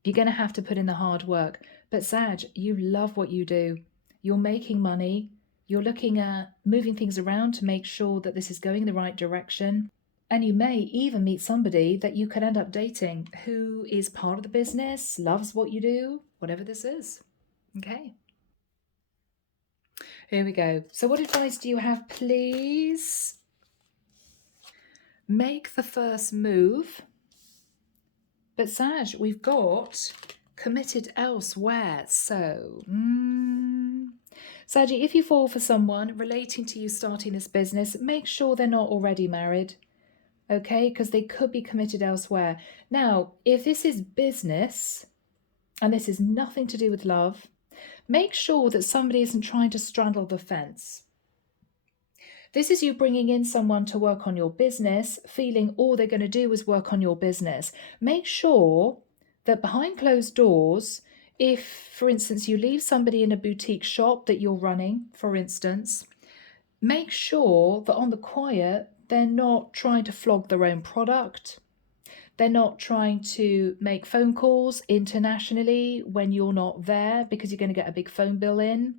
you're going to have to put in the hard work. But Sag, you love what you do. You're making money. You're looking at moving things around to make sure that this is going in the right direction. And you may even meet somebody that you could end up dating who is part of the business, loves what you do, whatever this is. Okay. Here we go. So what advice do you have, please? Make the first move. But Sag, we've got committed elsewhere. So, Saggy, if you fall for someone relating to you starting this business, make sure they're not already married. Okay, because they could be committed elsewhere. Now, if this is business and this is nothing to do with love, make sure that somebody isn't trying to straddle the fence. This is you bringing in someone to work on your business, feeling all they're going to do is work on your business. Make sure that behind closed doors, if, for instance, you leave somebody in a boutique shop that you're running, for instance, make sure that on the quiet, they're not trying to flog their own product. They're not trying to make phone calls internationally when you're not there because you're going to get a big phone bill in.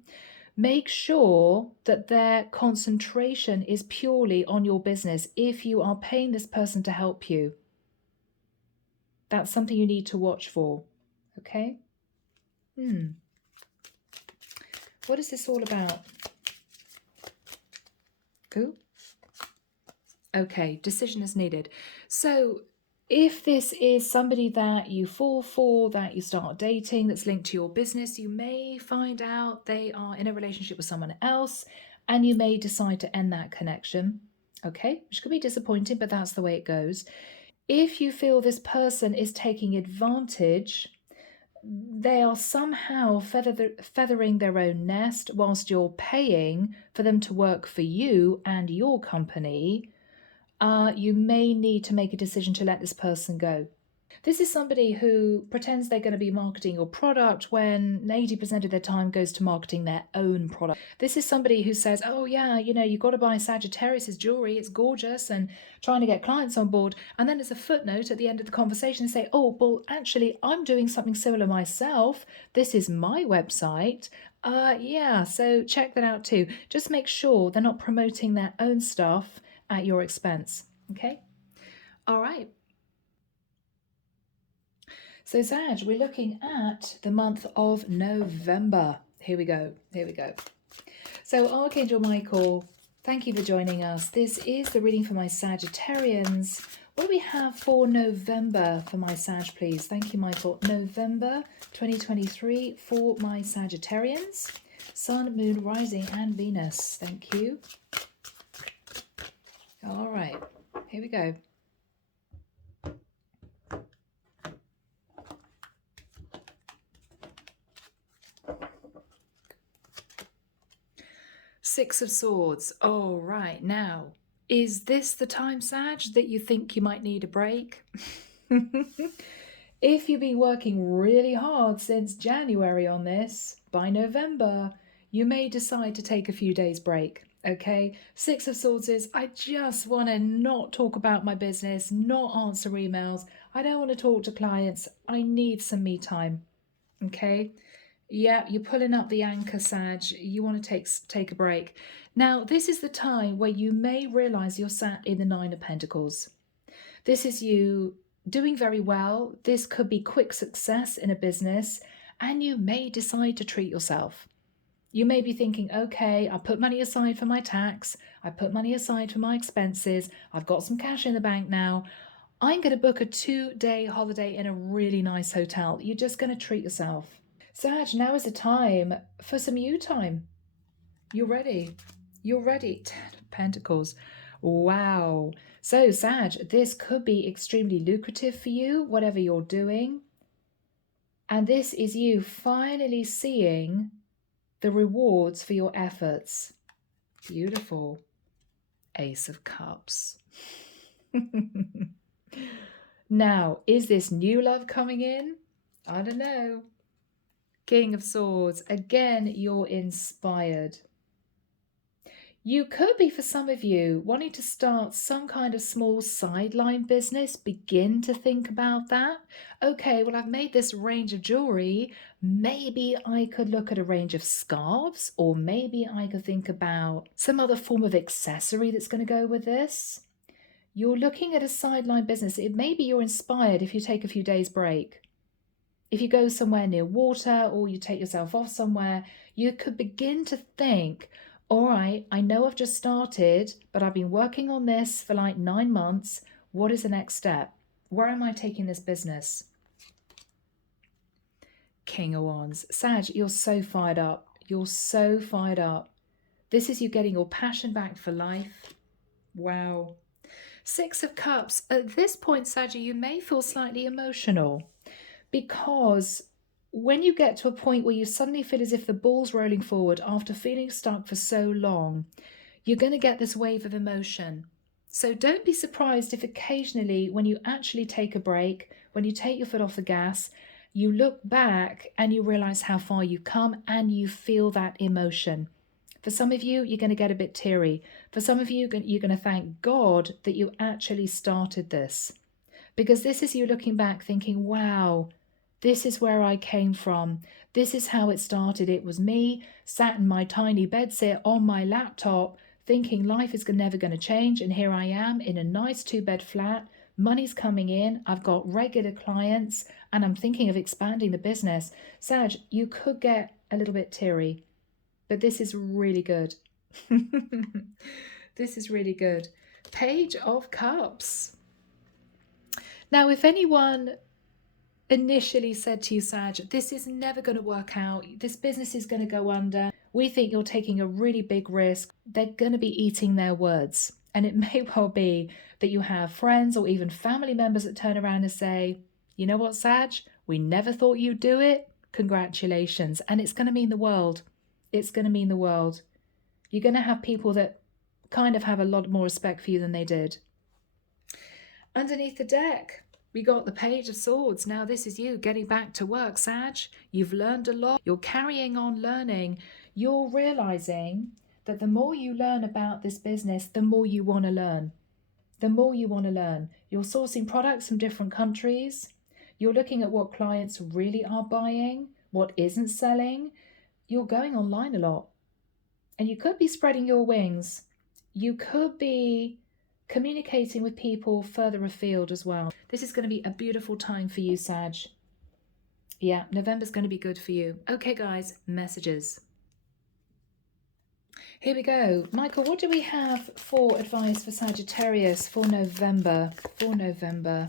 Make sure that their concentration is purely on your business if you are paying this person to help you. That's something you need to watch for. Okay? What is this all about? Cool. Okay, decision is needed. So if this is somebody that you fall for, that you start dating, that's linked to your business, you may find out they are in a relationship with someone else and you may decide to end that connection. Okay, which could be disappointing, but that's the way it goes. If you feel this person is taking advantage they are somehow feathering their own nest whilst you're paying for them to work for you and your company. You may need to make a decision to let this person go. This is somebody who pretends they're going to be marketing your product when 80% of their time goes to marketing their own product. This is somebody who says, oh, yeah, you've got to buy Sagittarius's jewelry, it's gorgeous, and trying to get clients on board. And then as a footnote at the end of the conversation, they say, oh, well, actually, I'm doing something similar myself. This is my website. Yeah, so check that out too. Just make sure they're not promoting their own stuff at your expense. Okay? All right. So, Sag, we're looking at the month of November. Here we go. Here we go. So, Archangel Michael, thank you for joining us. This is the reading for my Sagittarians. What do we have for November for my Sag, please? Thank you, Michael. November 2023 for my Sagittarians. Sun, Moon, Rising, and Venus. Thank you. All right. Here we go. Six of Swords. All right, now, is this the time, Sag, that you think you might need a break? If you've been working really hard since January on this, by November, you may decide to take a few days break. Okay, Six of Swords is, I just want to not talk about my business, not answer emails. I don't want to talk to clients. I need some me time. Okay. Yeah, you're pulling up the anchor, Sag. You want to take a break. Now, this is the time where you may realize you're sat in the Nine of Pentacles. This is you doing very well. This could be quick success in a business, and you may decide to treat yourself. You may be thinking, okay, I put money aside for my tax. I put money aside for my expenses. I've got some cash in the bank now. I'm going to book a 2-day holiday in a really nice hotel. You're just going to treat yourself. Sag, now is the time for some you time. You're ready. You're ready. 10 of Pentacles. Wow. So, Sag, this could be extremely lucrative for you, whatever you're doing. And this is you finally seeing the rewards for your efforts. Beautiful. Ace of Cups. Now, is this new love coming in? I don't know. King of Swords. Again, you're inspired. You could be, for some of you, wanting to start some kind of small sideline business. Begin to think about that. Okay, well, I've made this range of jewelry. Maybe I could look at a range of scarves, or maybe I could think about some other form of accessory that's going to go with this. You're looking at a sideline business. Maybe you're inspired if you take a few days break. If you go somewhere near water or you take yourself off somewhere, you could begin to think, all right, I know I've just started, but I've been working on this for like 9 months. What is the next step? Where am I taking this business? King of Wands. Sag, you're so fired up. You're so fired up. This is you getting your passion back for life. Wow. Six of Cups. At this point, Sag, you may feel slightly emotional. Because when you get to a point where you suddenly feel as if the ball's rolling forward after feeling stuck for so long, you're going to get this wave of emotion. So don't be surprised if occasionally when you actually take a break, when you take your foot off the gas, you look back and you realize how far you've come and you feel that emotion. For some of you, you're going to get a bit teary. For some of you, you're going to thank God that you actually started this. Because this is you looking back thinking, wow, this is where I came from. This is how it started. It was me sat in my tiny bedsit on my laptop thinking life is never going to change. And here I am in a nice 2-bed flat. Money's coming in. I've got regular clients and I'm thinking of expanding the business. Sag, you could get a little bit teary, but this is really good. This is really good. Page of Cups. Now, if anyone initially said to you, Sag, this is never going to work out, this business is going to go under, we think you're taking a really big risk, they're going to be eating their words. And it may well be that you have friends or even family members that turn around and say, you know what, Sag, We never thought you'd do it. Congratulations. And it's going to mean the world. It's going to mean the world. You're going to have people that kind of have a lot more respect for you than they did. Underneath the deck, we got the Page of Swords. Now this is you getting back to work, Sag. You've learned a lot. You're carrying on learning. You're realizing that the more you learn about this business, the more you want to learn. The more you want to learn. You're sourcing products from different countries. You're looking at what clients really are buying, what isn't selling. You're going online a lot. And you could be spreading your wings. You could be communicating with people further afield as well. This is going to be a beautiful time for you, Sag. Yeah, November's going to be good for you. Okay, guys, messages. Here we go. Michael, what do we have for advice for Sagittarius for November? For November.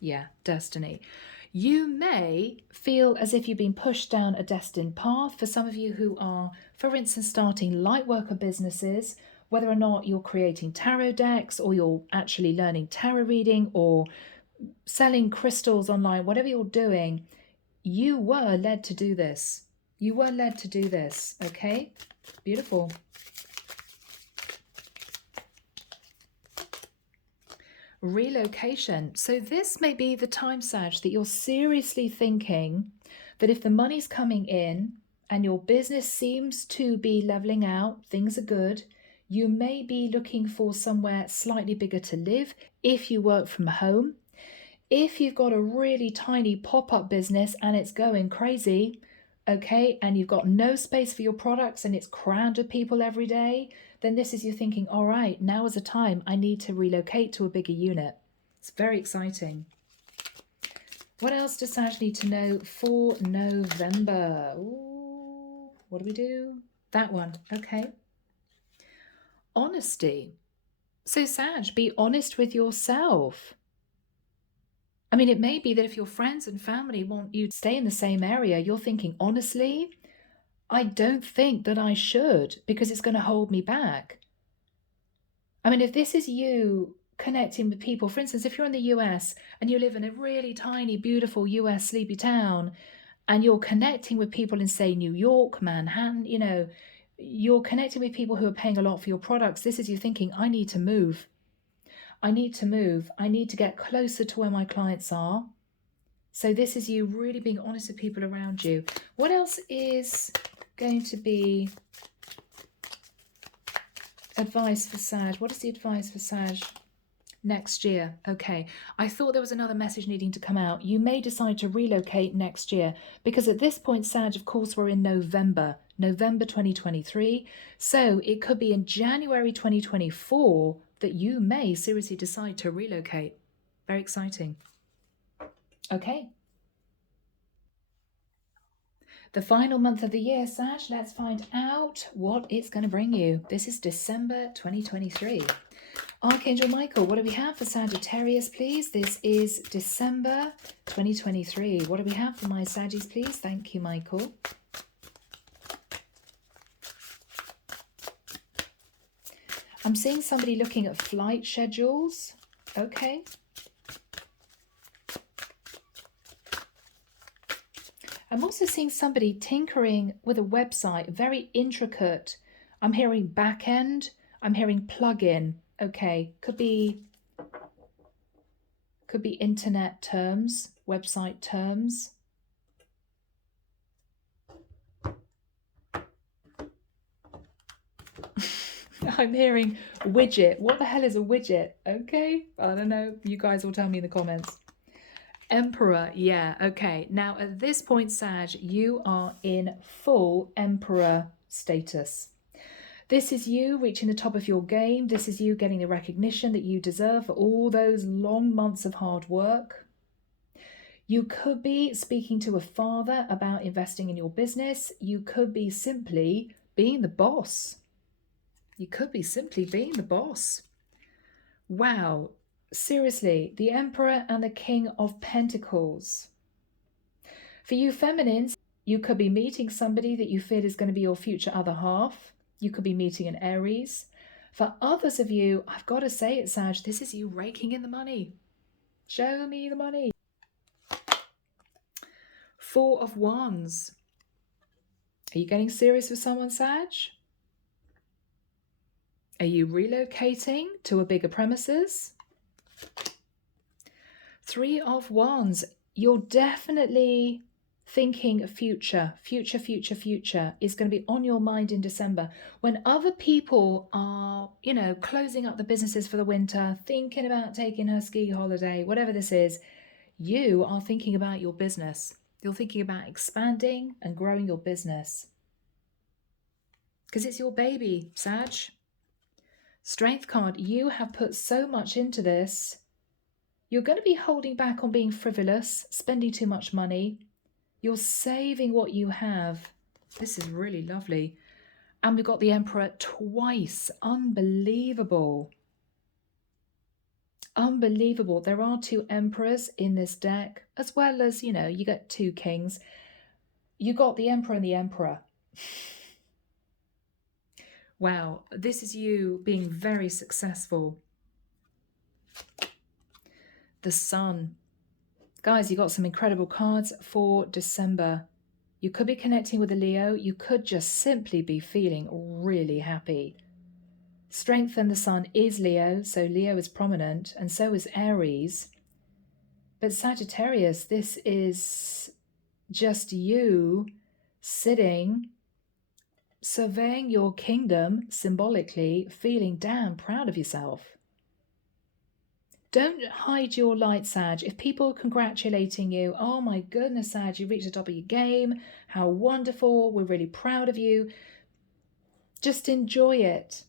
Yeah, destiny. You may feel as if you've been pushed down a destined path. For some of you who are, for instance, starting light worker businesses, whether or not you're creating tarot decks or you're actually learning tarot reading or selling crystals online, whatever you're doing, you were led to do this. You were led to do this, okay? Beautiful. Relocation. So this may be the time, Sag, that you're seriously thinking that if the money's coming in and your business seems to be leveling out, things are good, you may be looking for somewhere slightly bigger to live if you work from home. If you've got a really tiny pop-up business and it's going crazy, okay, and you've got no space for your products and it's crammed with people every day, then this is you thinking, all right, now is the time I need to relocate to a bigger unit. It's very exciting. What else does Sag need to know for November? Ooh, what do we do? That one, okay. Honesty. So Sag, be honest with yourself. I mean, it may be that if your friends and family want you to stay in the same area, you're thinking, honestly, I don't think that I should because it's going to hold me back. I mean, if this is you connecting with people, for instance, if you're in the US and you live in a really tiny, beautiful US sleepy town and you're connecting with people in, say, New York, Manhattan, you know, you're connecting with people who are paying a lot for your products. This is you thinking, I need to move. I need to move. I need to get closer to where my clients are. So this is you really being honest with people around you. What else is going to be advice for Sag? What is the advice for Sag next year? Okay, I thought there was another message needing to come out. You may decide to relocate next year because at this point, Sag, of course, we're in November 2023. So it could be in January 2024 that you may seriously decide to relocate. Very exciting. Okay. The final month of the year, Sag, let's find out what it's going to bring you. This is December 2023. Archangel Michael, what do we have for Sagittarius, please? This is December 2023. What do we have for my Saggies, please? Thank you, Michael. I'm seeing somebody looking at flight schedules. Okay. I'm also seeing somebody tinkering with a website, very intricate. I'm hearing back end. I'm hearing plugin. Okay, could be internet terms, website terms. I'm hearing widget. What the hell is a widget? Okay, I don't know. You guys will tell me in the comments. Emperor, yeah, okay. Now at this point, Sag, you are in full Emperor status. This is you reaching the top of your game. This is you getting the recognition that you deserve for all those long months of hard work. You could be speaking to a father about investing in your business. You could be simply being the boss. You could be simply being the boss. Wow. Seriously, the Emperor and the King of Pentacles. For you feminines, you could be meeting somebody that you feel is going to be your future other half. You could be meeting an Aries. For others of you, I've got to say it, Sag, this is you raking in the money. Show me the money. Four of Wands. Are you getting serious with someone, Sag? Are you relocating to a bigger premises? Three of Wands. You're definitely thinking future is going to be on your mind in December. When other people are, you know, closing up the businesses for the winter, thinking about taking a ski holiday, whatever this is, you are thinking about your business. You're thinking about expanding and growing your business. Because it's your baby, Sag. Strength card, you have put so much into this. You're going to be holding back on being frivolous, spending too much money. You're saving what you have. This is really lovely. And we've got the Emperor twice. Unbelievable. Unbelievable. There are two Emperors in this deck, as well as, you know, you get two Kings. You got the Emperor and the Emperor. Wow, this is you being very successful. The Sun. Guys, you got some incredible cards for December. You could be connecting with a Leo. You could just simply be feeling really happy. Strength and the Sun is Leo, so Leo is prominent, and so is Aries. But Sagittarius, this is just you sitting, surveying your kingdom symbolically, feeling damn proud of yourself. Don't hide your light, Sag. If people are congratulating you, oh my goodness, Sag, you reached the top of your game. How wonderful. We're really proud of you. Just enjoy it.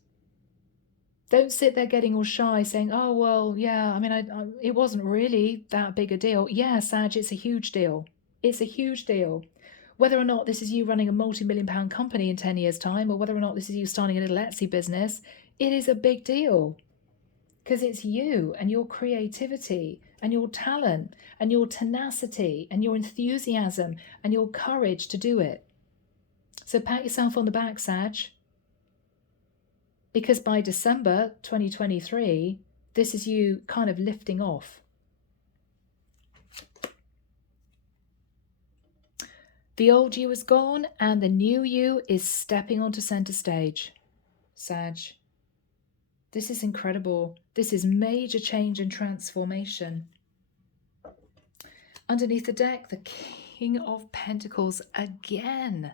Don't sit there getting all shy saying, oh, well, yeah, I mean, it wasn't really that big a deal. Yeah, Sag, it's a huge deal. It's a huge deal. Whether or not this is you running a multi-million-pound company in 10 years' time, or whether or not this is you starting a little Etsy business, it is a big deal. Because it's you and your creativity and your talent and your tenacity and your enthusiasm and your courage to do it. So pat yourself on the back, Sag. Because by December 2023, this is you kind of lifting off. The old you is gone and the new you is stepping onto center stage. Sag. This is incredible. This is major change and transformation. Underneath the deck, the King of Pentacles again.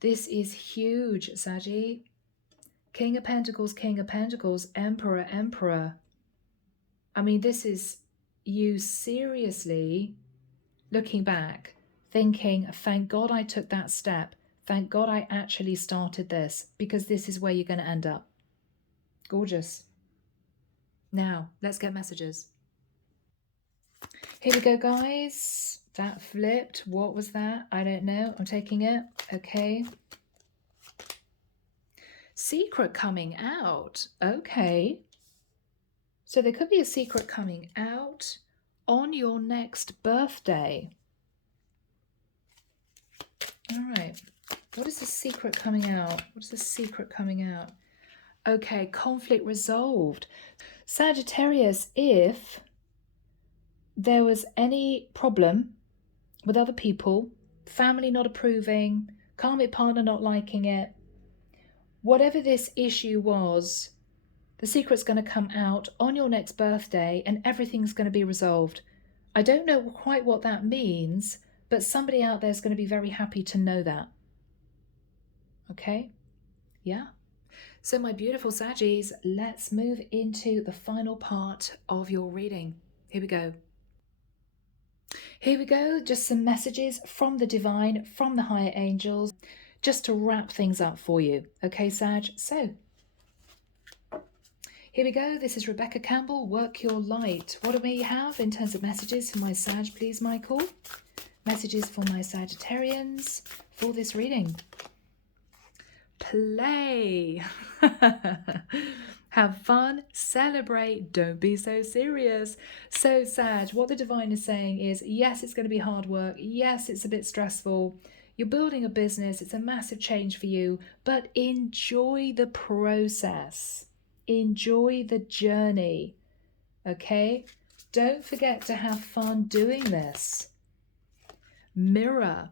This is huge, Saggy. King of Pentacles, Emperor, Emperor. I mean, this is you seriously looking back, thinking, thank God I took that step. Thank God I actually started this, because this is where you're going to end up. Gorgeous. Now, let's get messages. Here we go, guys. That flipped. What was that? I don't know. I'm taking it. Okay. Secret coming out. Okay. So there could be a secret coming out on your next birthday. All right. What is the secret coming out? What is the secret coming out? Okay, conflict resolved. Sagittarius, if there was any problem with other people, family not approving, karmic partner not liking it, whatever this issue was, the secret's going to come out on your next birthday and everything's going to be resolved. I don't know quite what that means, but somebody out there is going to be very happy to know that. Okay? Yeah? So my beautiful Saggies, let's move into the final part of your reading. Here we go. Here we go, just some messages from the divine, from the higher angels, just to wrap things up for you. Okay, Sag? So, here we go. This is Rebecca Campbell, Work Your Light. What do we have in terms of messages for my Sag, please, Michael? Messages for my Sagittarians for this reading. Play. Have fun, celebrate, don't be so serious. So Sag, what the divine is saying is, yes, it's going to be hard work. Yes, it's a bit stressful. You're building a business. It's a massive change for you, but enjoy the process. Enjoy the journey. Okay? Don't forget to have fun doing this. Mirror.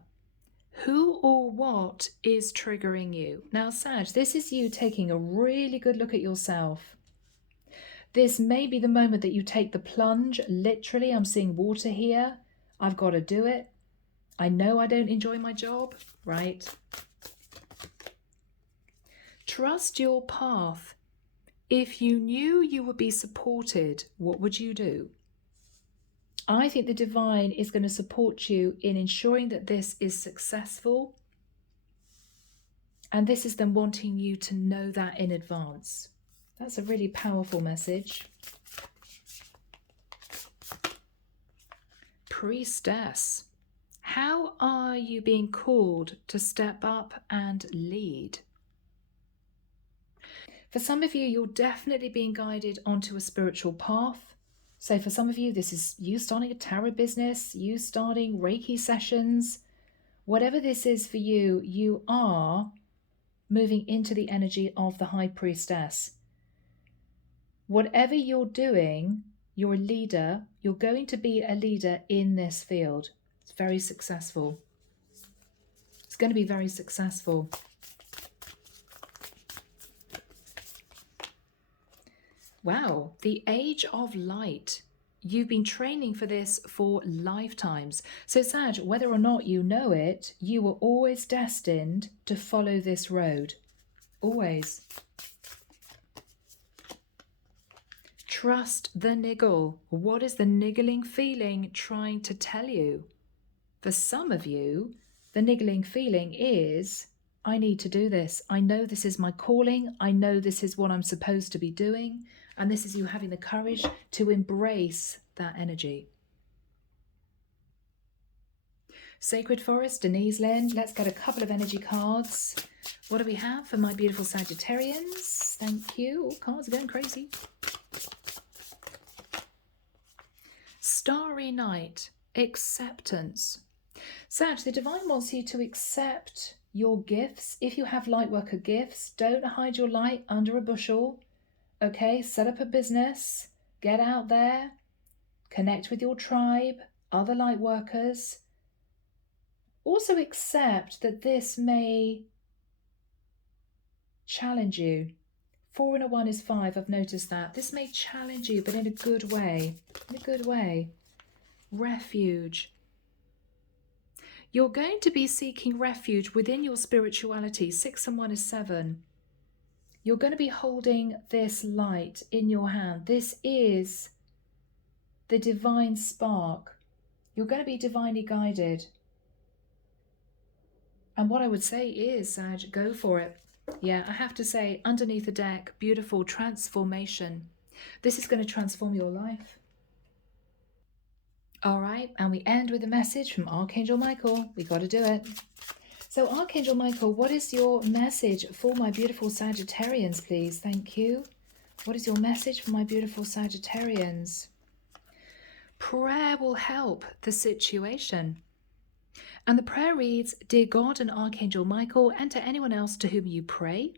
Who or what is triggering you? Now, Sag, this is you taking a really good look at yourself. This may be the moment that you take the plunge. Literally, I'm seeing water here. I've got to do it. I know I don't enjoy my job, right? Trust your path. If you knew you would be supported, what would you do? I think the divine is going to support you in ensuring that this is successful. And this is them wanting you to know that in advance. That's a really powerful message. Priestess. How are you being called to step up and lead? For some of you, you're definitely being guided onto a spiritual path. So for some of you, this is you starting a tarot business, you starting Reiki sessions. Whatever this is for you, you are moving into the energy of the High Priestess. Whatever you're doing, you're a leader. You're going to be a leader in this field. It's very successful. It's going to be very successful. Wow, the Age of Light. You've been training for this for lifetimes. So Sag, whether or not you know it, you were always destined to follow this road. Always. Trust the niggle. What is the niggling feeling trying to tell you? For some of you, the niggling feeling is, I need to do this. I know this is my calling. I know this is what I'm supposed to be doing. And this is you having the courage to embrace that energy. Sacred Forest, Denise Lynn. Let's get a couple of energy cards. What do we have for my beautiful Sagittarians? Thank you. Oh, cards are going crazy. Starry Night, acceptance. Sag, the divine wants you to accept your gifts. If you have light worker gifts, don't hide your light under a bushel. Okay, set up a business, get out there, connect with your tribe, other light workers. Also accept that this may challenge you. 4 and a 1 is 5, I've noticed that. This may challenge you, but in a good way. In a good way. Refuge. You're going to be seeking refuge within your spirituality. 6 and 1 is 7. You're going to be holding this light in your hand. This is the divine spark. You're going to be divinely guided. And what I would say is, Sag, go for it. Yeah, I have to say, underneath the deck, beautiful transformation. This is going to transform your life. All right, and we end with a message from Archangel Michael. We got to do it. So Archangel Michael, what is your message for my beautiful Sagittarians, please? Thank you. What is your message for my beautiful Sagittarians? Prayer will help the situation. And the prayer reads, Dear God and Archangel Michael, and to anyone else to whom you pray,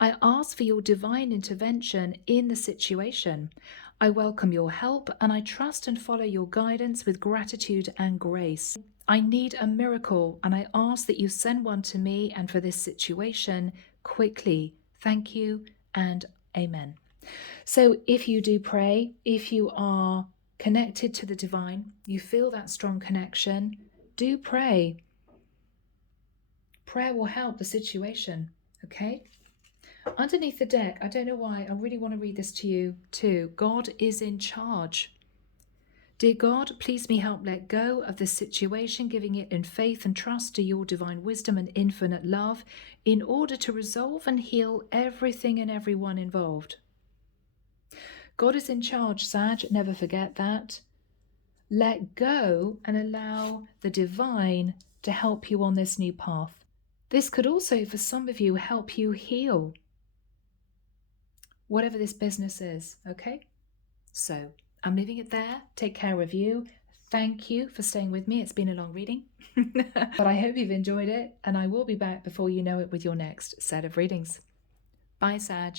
I ask for your divine intervention in the situation. I welcome your help and I trust and follow your guidance with gratitude and grace. I need a miracle and I ask that you send one to me and for this situation quickly. Thank you and amen. So if you do pray, if you are connected to the divine, you feel that strong connection, do pray. Prayer will help the situation, okay? Underneath the deck, I don't know why, I really want to read this to you too. God is in charge. Dear God, please me help let go of this situation, giving it in faith and trust to your divine wisdom and infinite love in order to resolve and heal everything and everyone involved. God is in charge, Sag, never forget that. Let go and allow the divine to help you on this new path. This could also, for some of you, help you heal whatever this business is, okay? So I'm leaving it there. Take care of you. Thank you for staying with me. It's been a long reading, but I hope you've enjoyed it, and I will be back before you know it with your next set of readings. Bye, Sag.